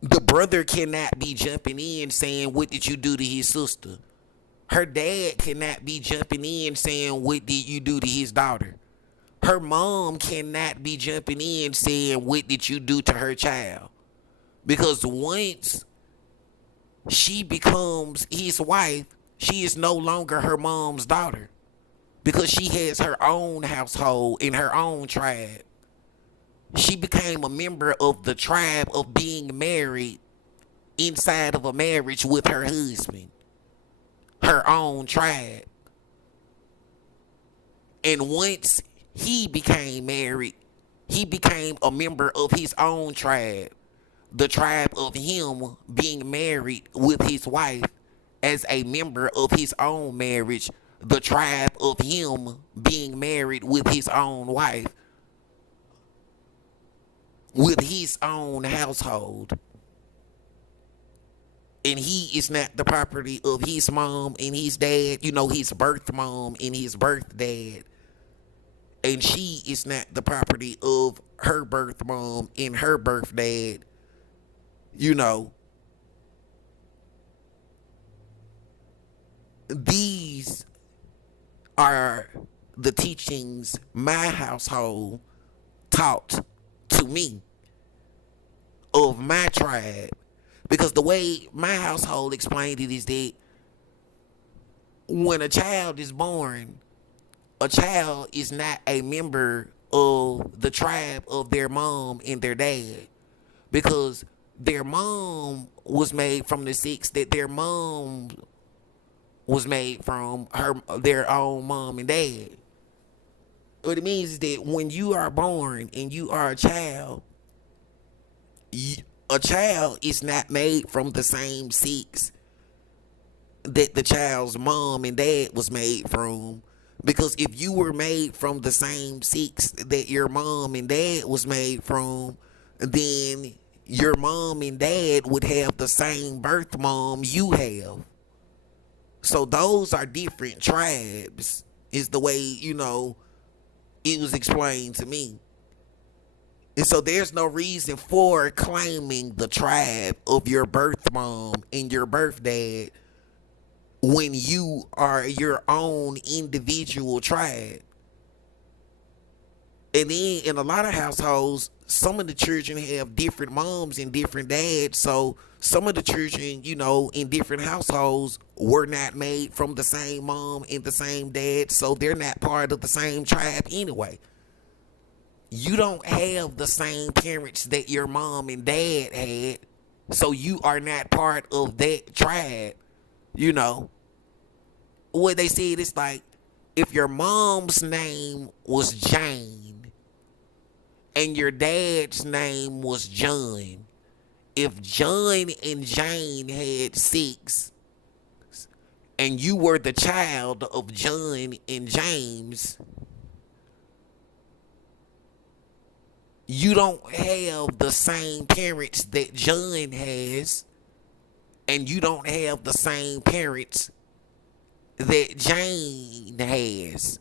the brother cannot be jumping in saying, what did you do to his sister? Her dad cannot be jumping in saying, what did you do to his daughter? Her mom cannot be jumping in saying, what did you do to her child? Because once she becomes his wife, she is no longer her mom's daughter, because she has her own household in her own tribe. She became a member of the tribe of being married inside of a marriage with her husband, her own tribe. And once he became married, he became a member of his own tribe, the tribe of him being married with his wife as a member of his own marriage, the tribe of him being married with his own wife, with his own household. And he is not the property of his mom and his dad, his birth mom and his birth dad. And she is not the property of her birth mom and her birth dad. These are the teachings my household taught to me of my tribe. Because the way my household explained it is that when a child is born, a child is not a member of the tribe of their mom and their dad, because their mom was made from the six that their mom was made from their own mom and dad. What it means is that when you are born and you are a child is not made from the same six that the child's mom and dad was made from. Because if you were made from the same six that your mom and dad was made from, then your mom and dad would have the same birth mom you have. So those are different tribes, is the way, it was explained to me. And so there's no reason for claiming the tribe of your birth mom and your birth dad when you are your own individual tribe. And then in a lot of households, some of the children have different moms and different dads. So some of the children, in different households were not made from the same mom and the same dad. So they're not part of the same tribe anyway. You don't have the same parents that your mom and dad had. So you are not part of that tribe. What they said is like, if your mom's name was Jane and your dad's name was John, if John and Jane had six and you were the child of John and James, you don't have the same parents that John has, and you don't have the same parents that Jane has.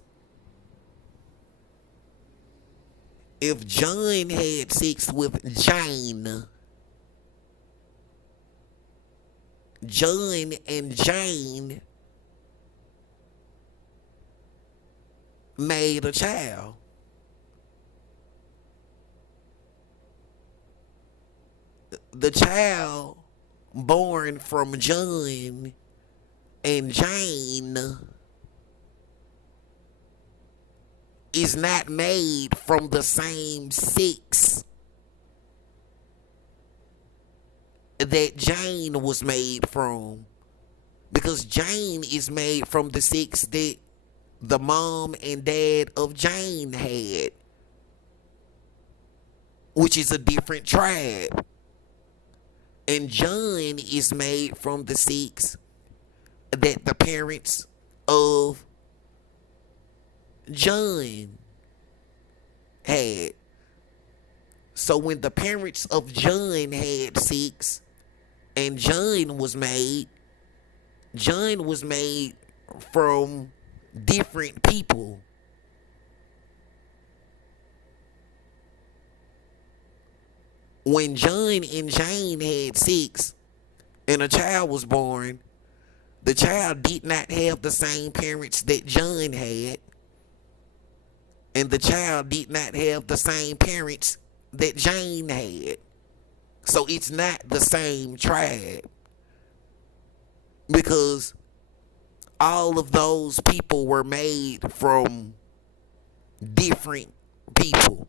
If John had sex with Jane, John and Jane made a child. The child born from John and Jane is not made from the same six that Jane was made from, because Jane is made from the six that the mom and dad of Jane had, which is a different tribe. And John is made from the six that the parents of John had. So when the parents of John had six and John was made from different people. When John and Jane had six and a child was born, the child did not have the same parents that John had, and the child did not have the same parents that Jane had. So it's not the same tribe, because all of those people were made from different people.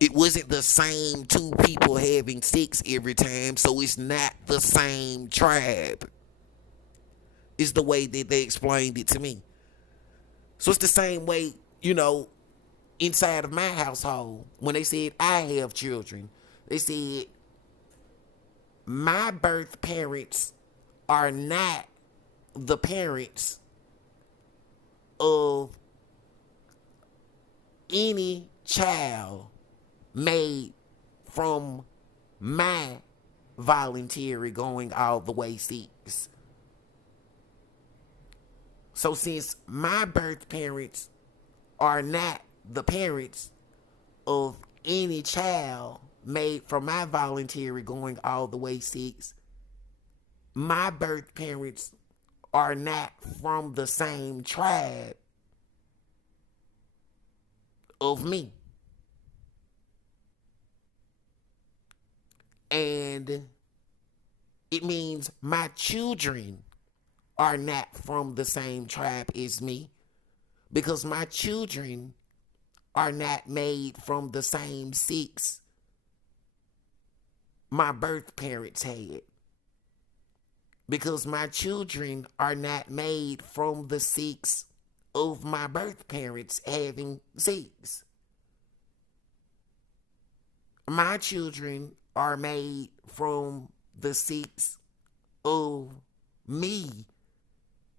It wasn't the same two people having sex every time, so it's not the same tribe. Is the way that they explained it to me. So it's the same way, inside of my household, when they said I have children, they said my birth parents are not the parents of any child made from my voluntary going all the way six. So since my birth parents are not the parents of any child made from my voluntary going all the way six, my birth parents are not from the same tribe of me. And it means my children are not from the same tribe as me, because my children are not made from the same sex my birth parents had. Because my children are not made from the sex of my birth parents having sex. My children are made from the sex of me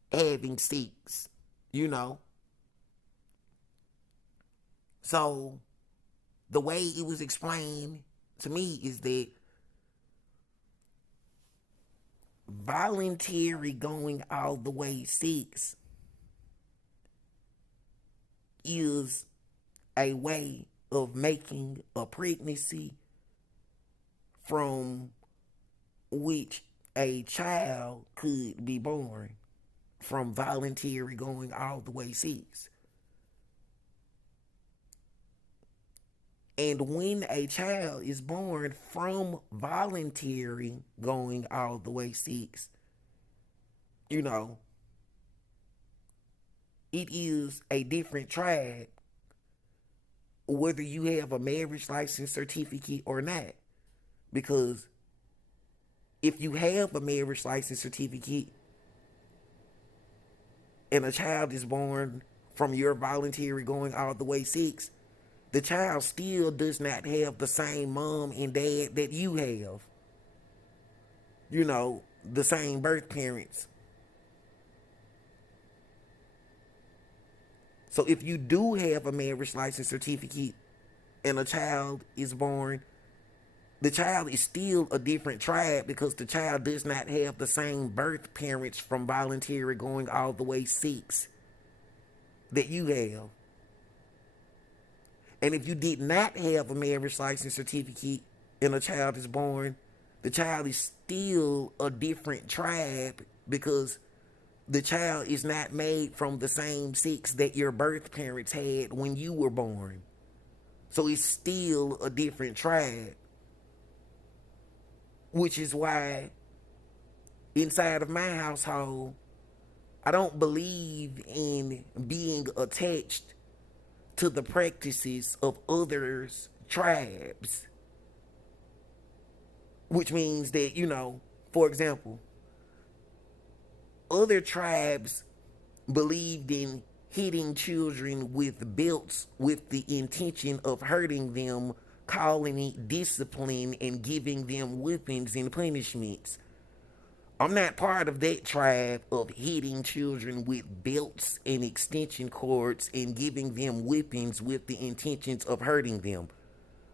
having sex, you know. So the way it was explained to me is that voluntary going all the way sex is a way of making a pregnancy from which a child could be born from voluntary going all the way sex. And when a child is born from voluntary going all the way sex, you know, it is a different tribe, whether you have a marriage license certificate or not. Because if you have a marriage license certificate and a child is born from your voluntary going all the way sex, the child still does not have the same mom and dad that you have. You know, the same birth parents. So if you do have a marriage license certificate and a child is born, the child is still a different tribe because the child does not have the same birth parents from voluntary going all the way sex that you have. And if you did not have a marriage license certificate and a child is born, the child is still a different tribe because the child is not made from the same sex that your birth parents had when you were born. So it's still a different tribe. Which is why inside of my household, I don't believe in being attached to the practices of others' tribes. Which means that, you know, for example, other tribes believed in hitting children with belts with the intention of hurting them, calling it discipline, and giving them whippings and punishments. I'm not part of that tribe of hitting children with belts and extension cords and giving them whippings with the intentions of hurting them.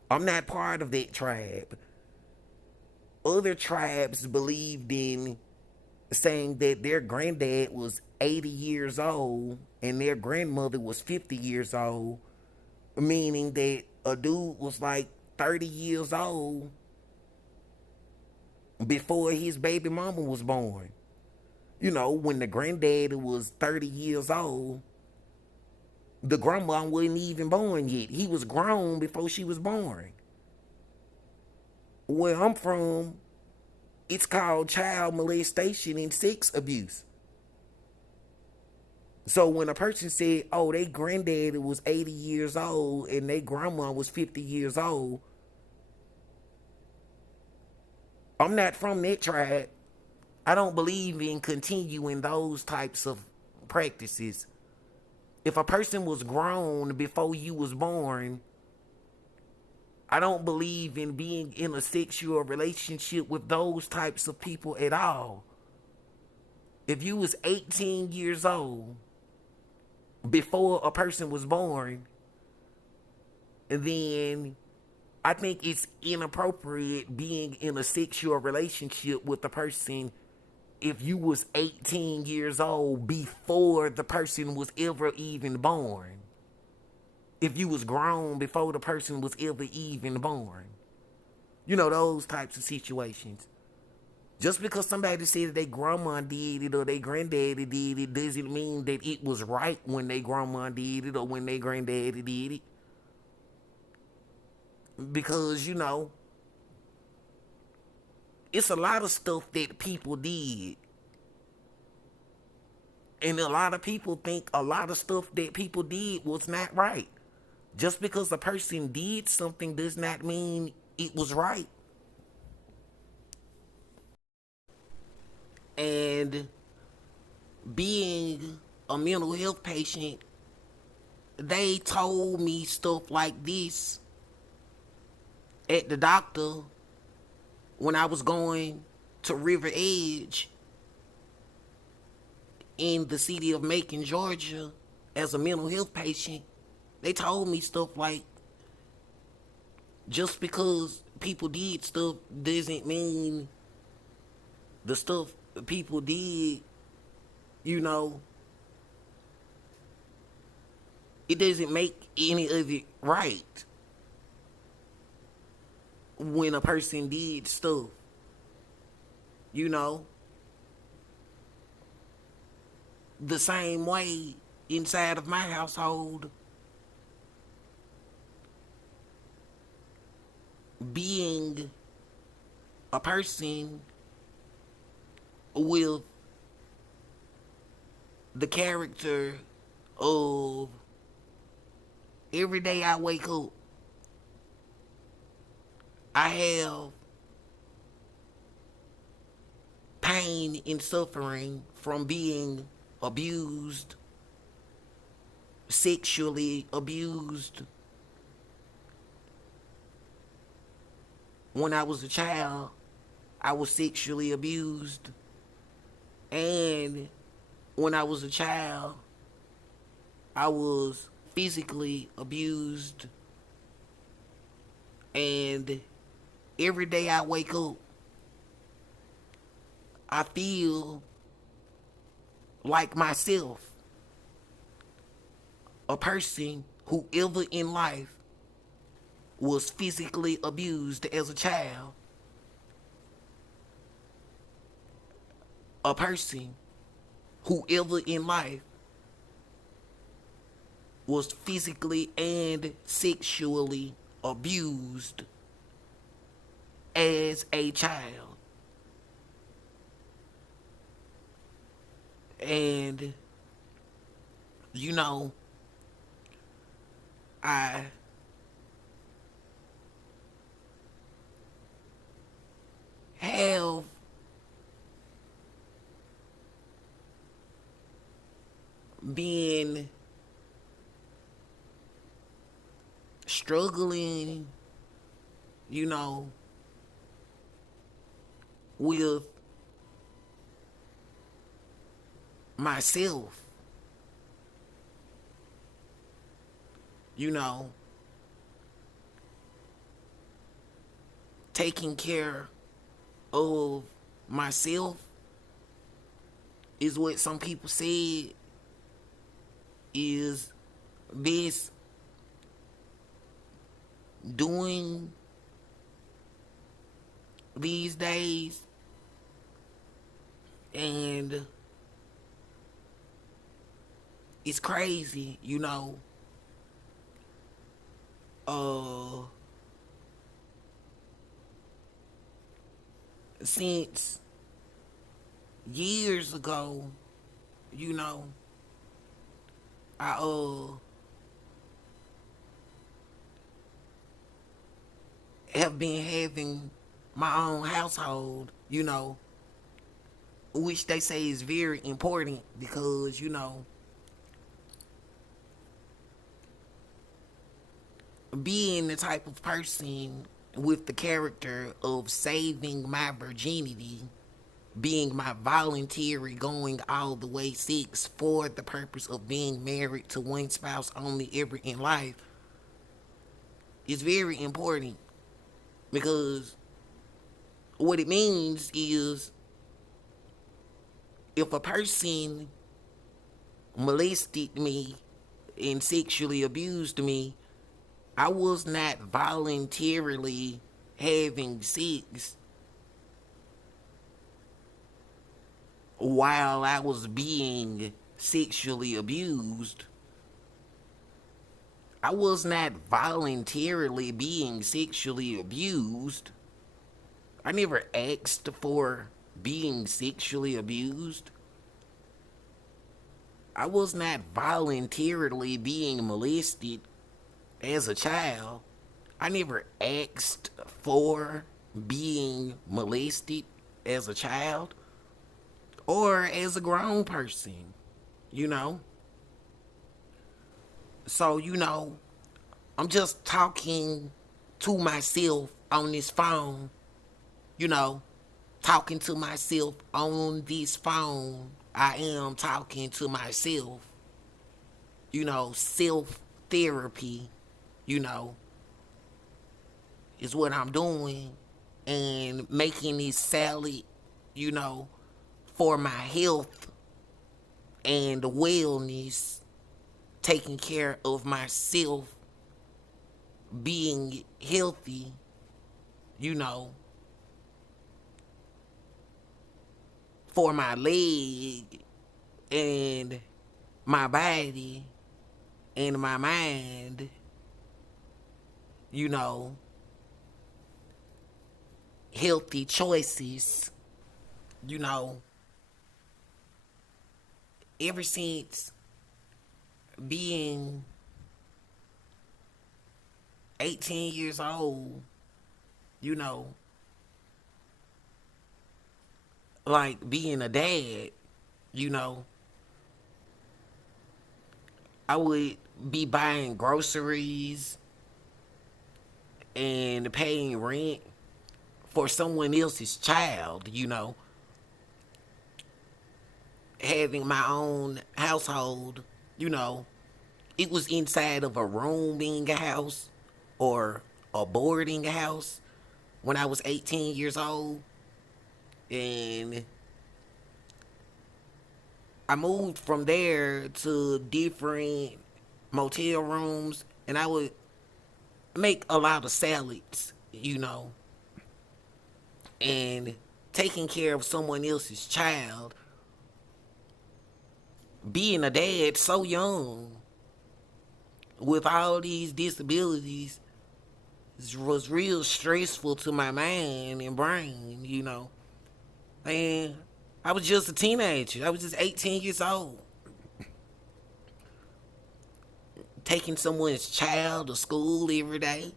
I'm not part of that tribe. Other tribes believed in saying that their granddad was 80 years old and their grandmother was 50 years old, meaning that a dude was like 30 years old before his baby mama was born. You know, when the granddaddy was 30 years old, the grandma wasn't even born yet. He was grown before she was born. Where I'm from, it's called child molestation and sex abuse. So when a person said, oh, they granddaddy was 80 years old and they grandma was 50 years old, I'm not from that tribe. I don't believe in continuing those types of practices. If a person was grown before you was born, I don't believe in being in a sexual relationship with those types of people at all. If you was 18 years old before a person was born, then I think it's inappropriate being in a sexual relationship with a person if you was 18 years old before the person was ever even born. If you was grown before the person was ever even born. You know, those types of situations. Just because somebody said that their grandma did it or their granddaddy did it doesn't mean that it was right when their grandma did it or when their granddaddy did it. Because, you know, it's a lot of stuff that people did And a lot of people think a lot of stuff that people did was not right. Just because a person did something does not mean it was right. And being a mental health patient, they told me stuff like this at the doctor when I was going to River Edge in the city of Macon, Georgia, as a mental health patient. They told me stuff like, just because people did stuff doesn't mean the stuff people did, you know, it doesn't make any of it right when a person did stuff, you know. The same way inside of my household, being a person with the character of every day I wake up, I have pain and suffering from being abused, sexually abused. When I was a child, I was sexually abused. And when I was a child, I was physically abused. And every day I wake up, I feel like myself, a person who ever in life was physically abused as a child, a person who ever in life was physically and sexually abused as a child. And, you know, I have been struggling, you know, with myself, you know, taking care of myself is what some people said is best doing these days. And it's crazy, you know. Since years ago, you know, I have been having my own household, you know, which they say is very important because, you know, being the type of person with the character of saving my virginity, being my voluntary going all the way 6 for the purpose of being married to one spouse only ever in life, is very important because what it means is if a person molested me and sexually abused me, I was not voluntarily having sex while I was being sexually abused. I was not voluntarily being sexually abused. I never asked for being sexually abused. I was not voluntarily being molested as a child. I never asked for being molested as a child or as a grown person, you know? So, I'm just talking to myself on this phone, you know, talking to myself on this phone. I am talking to myself, self therapy, you know, is what I'm doing, and making this salad, you know, for my health and wellness, taking care of myself, being healthy, you know, for my leg and my body and my mind, you know, healthy choices, you know, ever since being 18 years old, you know, like being a dad, you know, I would be buying groceries and paying rent for someone else's child, having my own household, you know. It was inside of a room being a house or a boarding house when I was 18 years old. And I moved from there to different motel rooms, and I would make a lot of salads, and taking care of someone else's child, being a dad so young with all these disabilities was real stressful to my mind and brain, And I was just a teenager. I was just 18 years old. Taking someone's child to school every day.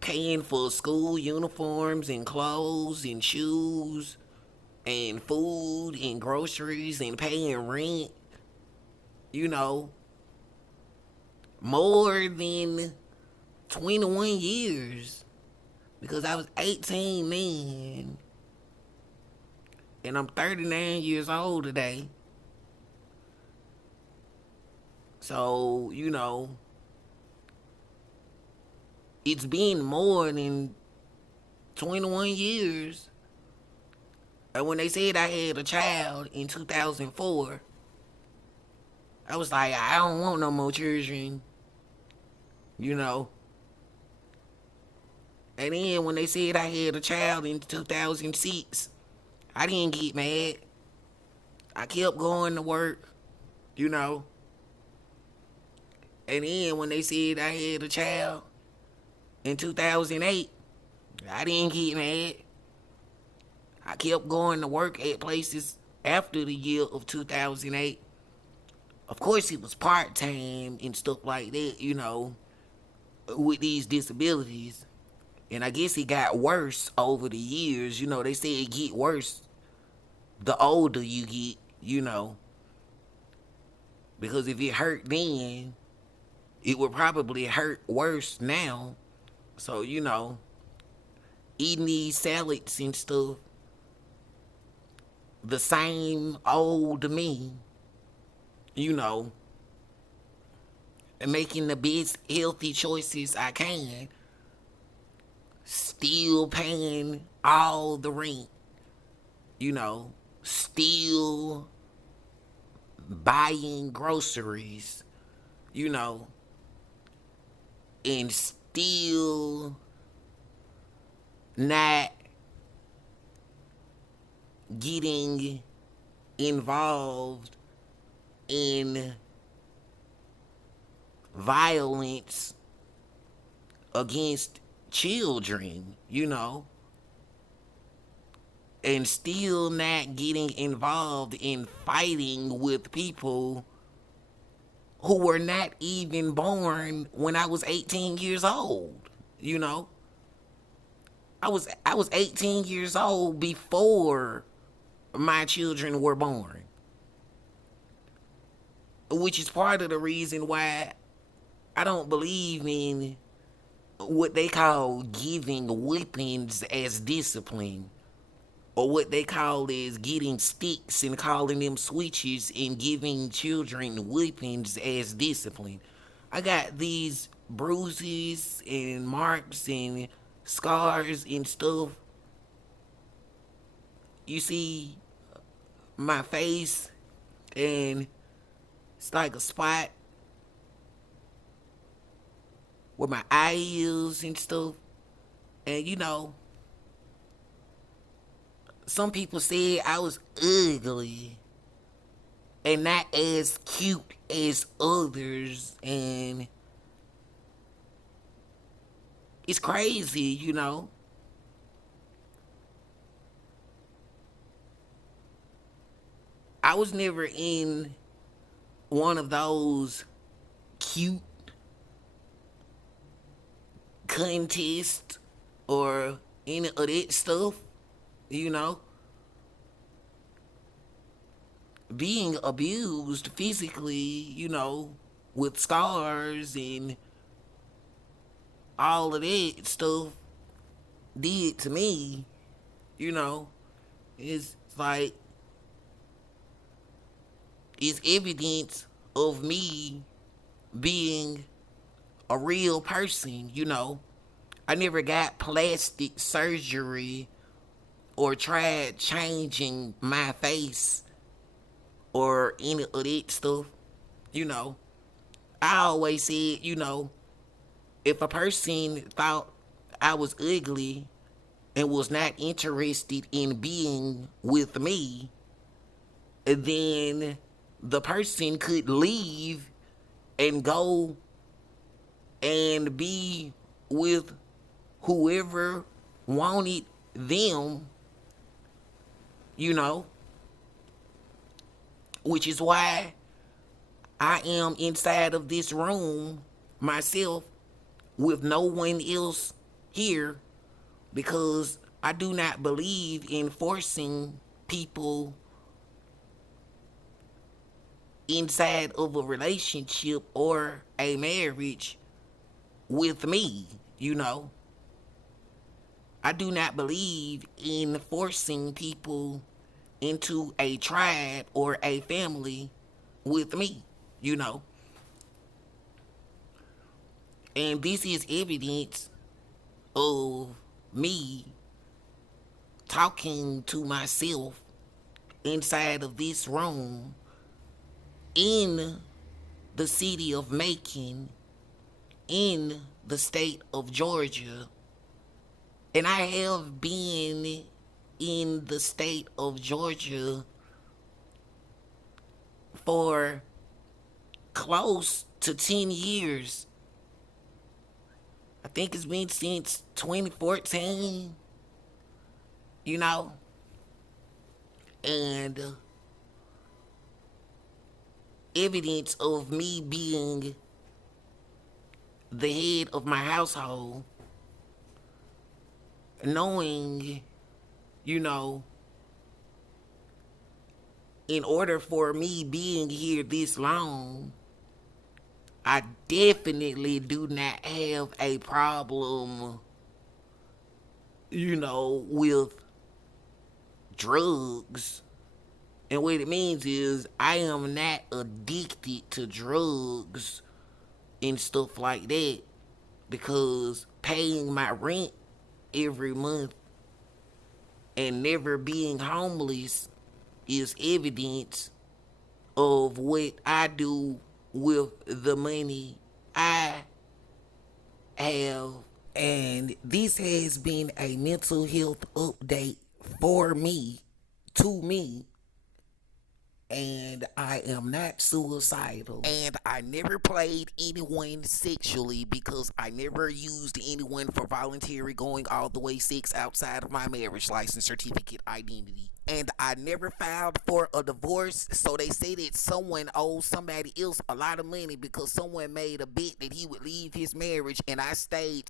Paying for school uniforms and clothes and shoes and food and groceries and paying rent. You know, more than 21 years. Because I was 18 then. And I'm 39 years old today. So, it's been more than 21 years. And when they said I had a child in 2004, I was like, I don't want no more children, you know. And then when they said I had a child in 2006, I didn't get mad. I kept going to work, you know. And then when they said I had a child in 2008, I didn't get mad. I kept going to work at places after the year of 2008. Of course, it was part time and stuff like that, with these disabilities. And I guess it got worse over the years. They say it get worse the older you get, because if it hurt then, it would probably hurt worse now. So, eating these salads and stuff, the same old me, and making the best healthy choices I can, still paying all the rent, still buying groceries, you know, and still not getting involved in violence against children, and still not getting involved in fighting with people who were not even born when I was 18 years old. You know, I was 18 years old before my children were born, which is part of the reason why I don't believe in what they call giving weapons as discipline, or what they call is getting sticks and calling them switches and giving children weapons as discipline. I got these bruises and marks and scars and stuff. You see my face, and it's like a spot where my eye is and stuff. And some people said I was ugly and not as cute as others, and it's crazy. I was never in one of those cute contests or any of that stuff, you know. Being abused physically, with scars and all of that stuff did to me, you know, it's like it's evidence of me being a real person. I never got plastic surgery or tried changing my face or any of that stuff. You know, I always said, if a person thought I was ugly and was not interested in being with me, then the person could leave and go and be with whoever wanted them, you know, which is why I am inside of this room myself with no one else here, because I do not believe in forcing people inside of a relationship or a marriage with me. I do not believe in forcing people into a tribe or a family with me. And this is evidence of me talking to myself inside of this room in the city of Macon, in the state of Georgia. And I have been in the state of Georgia for close to 10 years. I think it's been since 2014, and evidence of me being the head of my household, knowing, in order for me being here this long, I definitely do not have a problem, with drugs. And what it means is I am not addicted to drugs and stuff like that, because paying my rent every month and never being homeless is evidence of what I do with the money I have. And this has been a mental health update for me, to me. And I am not suicidal. And I never played anyone sexually because I never used anyone for voluntary going all the way sex outside of my marriage license certificate identity. And I never filed for a divorce, so they say that someone owes somebody else a lot of money because someone made a bet that he would leave his marriage and I stayed